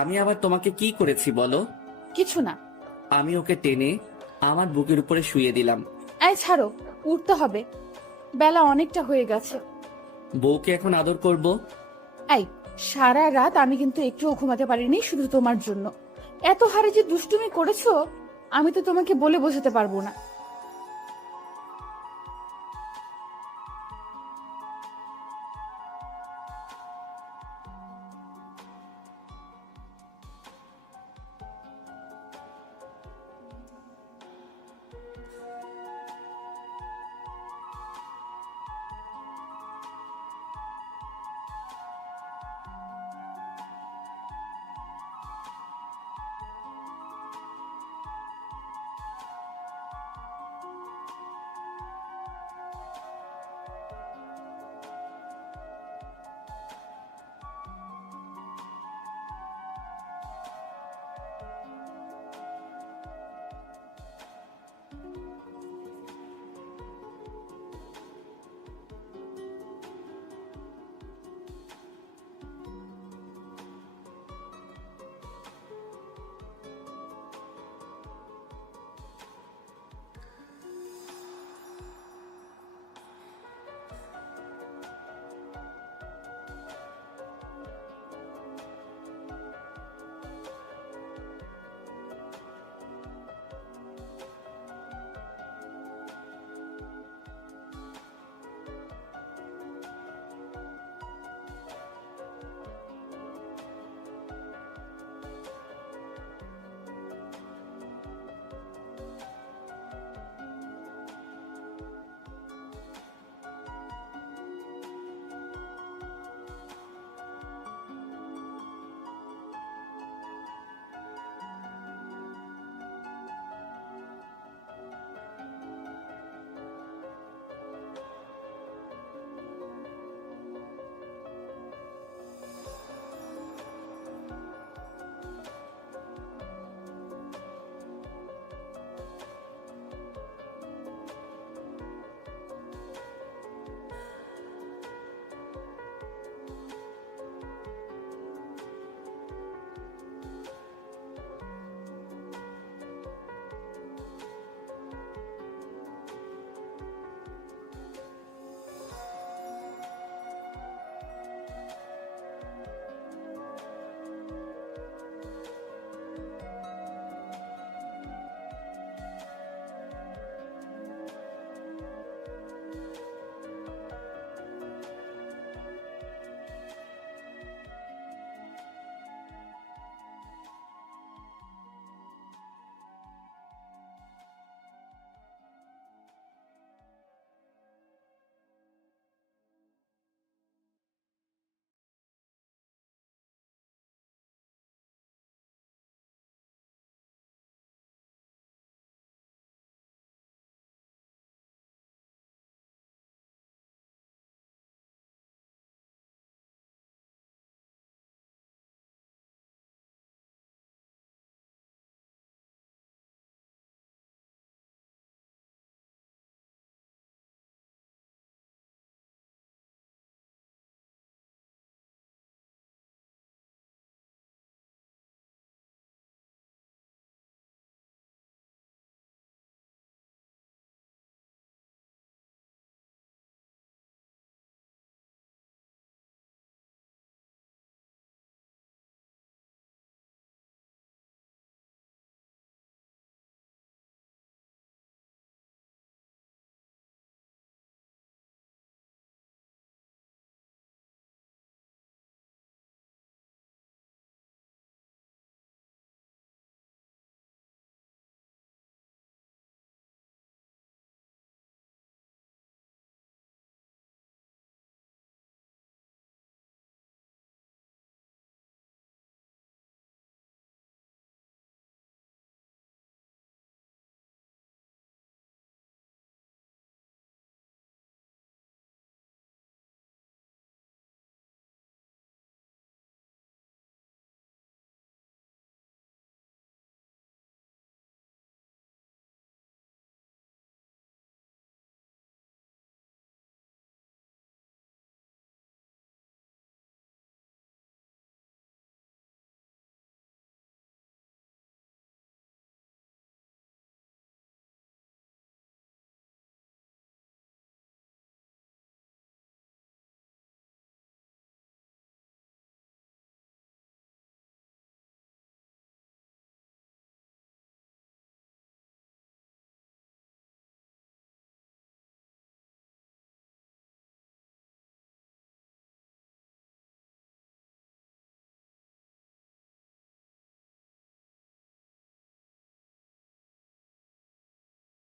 আমি আবার তোমাকে কি করেছি বলো? কিছু না। আমি ওকে টেনে আমার বুকের উপরে শুইয়ে দিলাম। এই ছাড়ো, উঠতে হবে, বেলা অনেকটা হয়ে গেছে। বউকে এখন আদর করব। এই, সারা রাত আমি কিন্তু একটুও ঘুমাতে পারিনি শুধু তোমার জন্য। এত হারে যে দুষ্টুমি করেছো আমি তো তোমাকে বলে বোঝাতে পারবো না।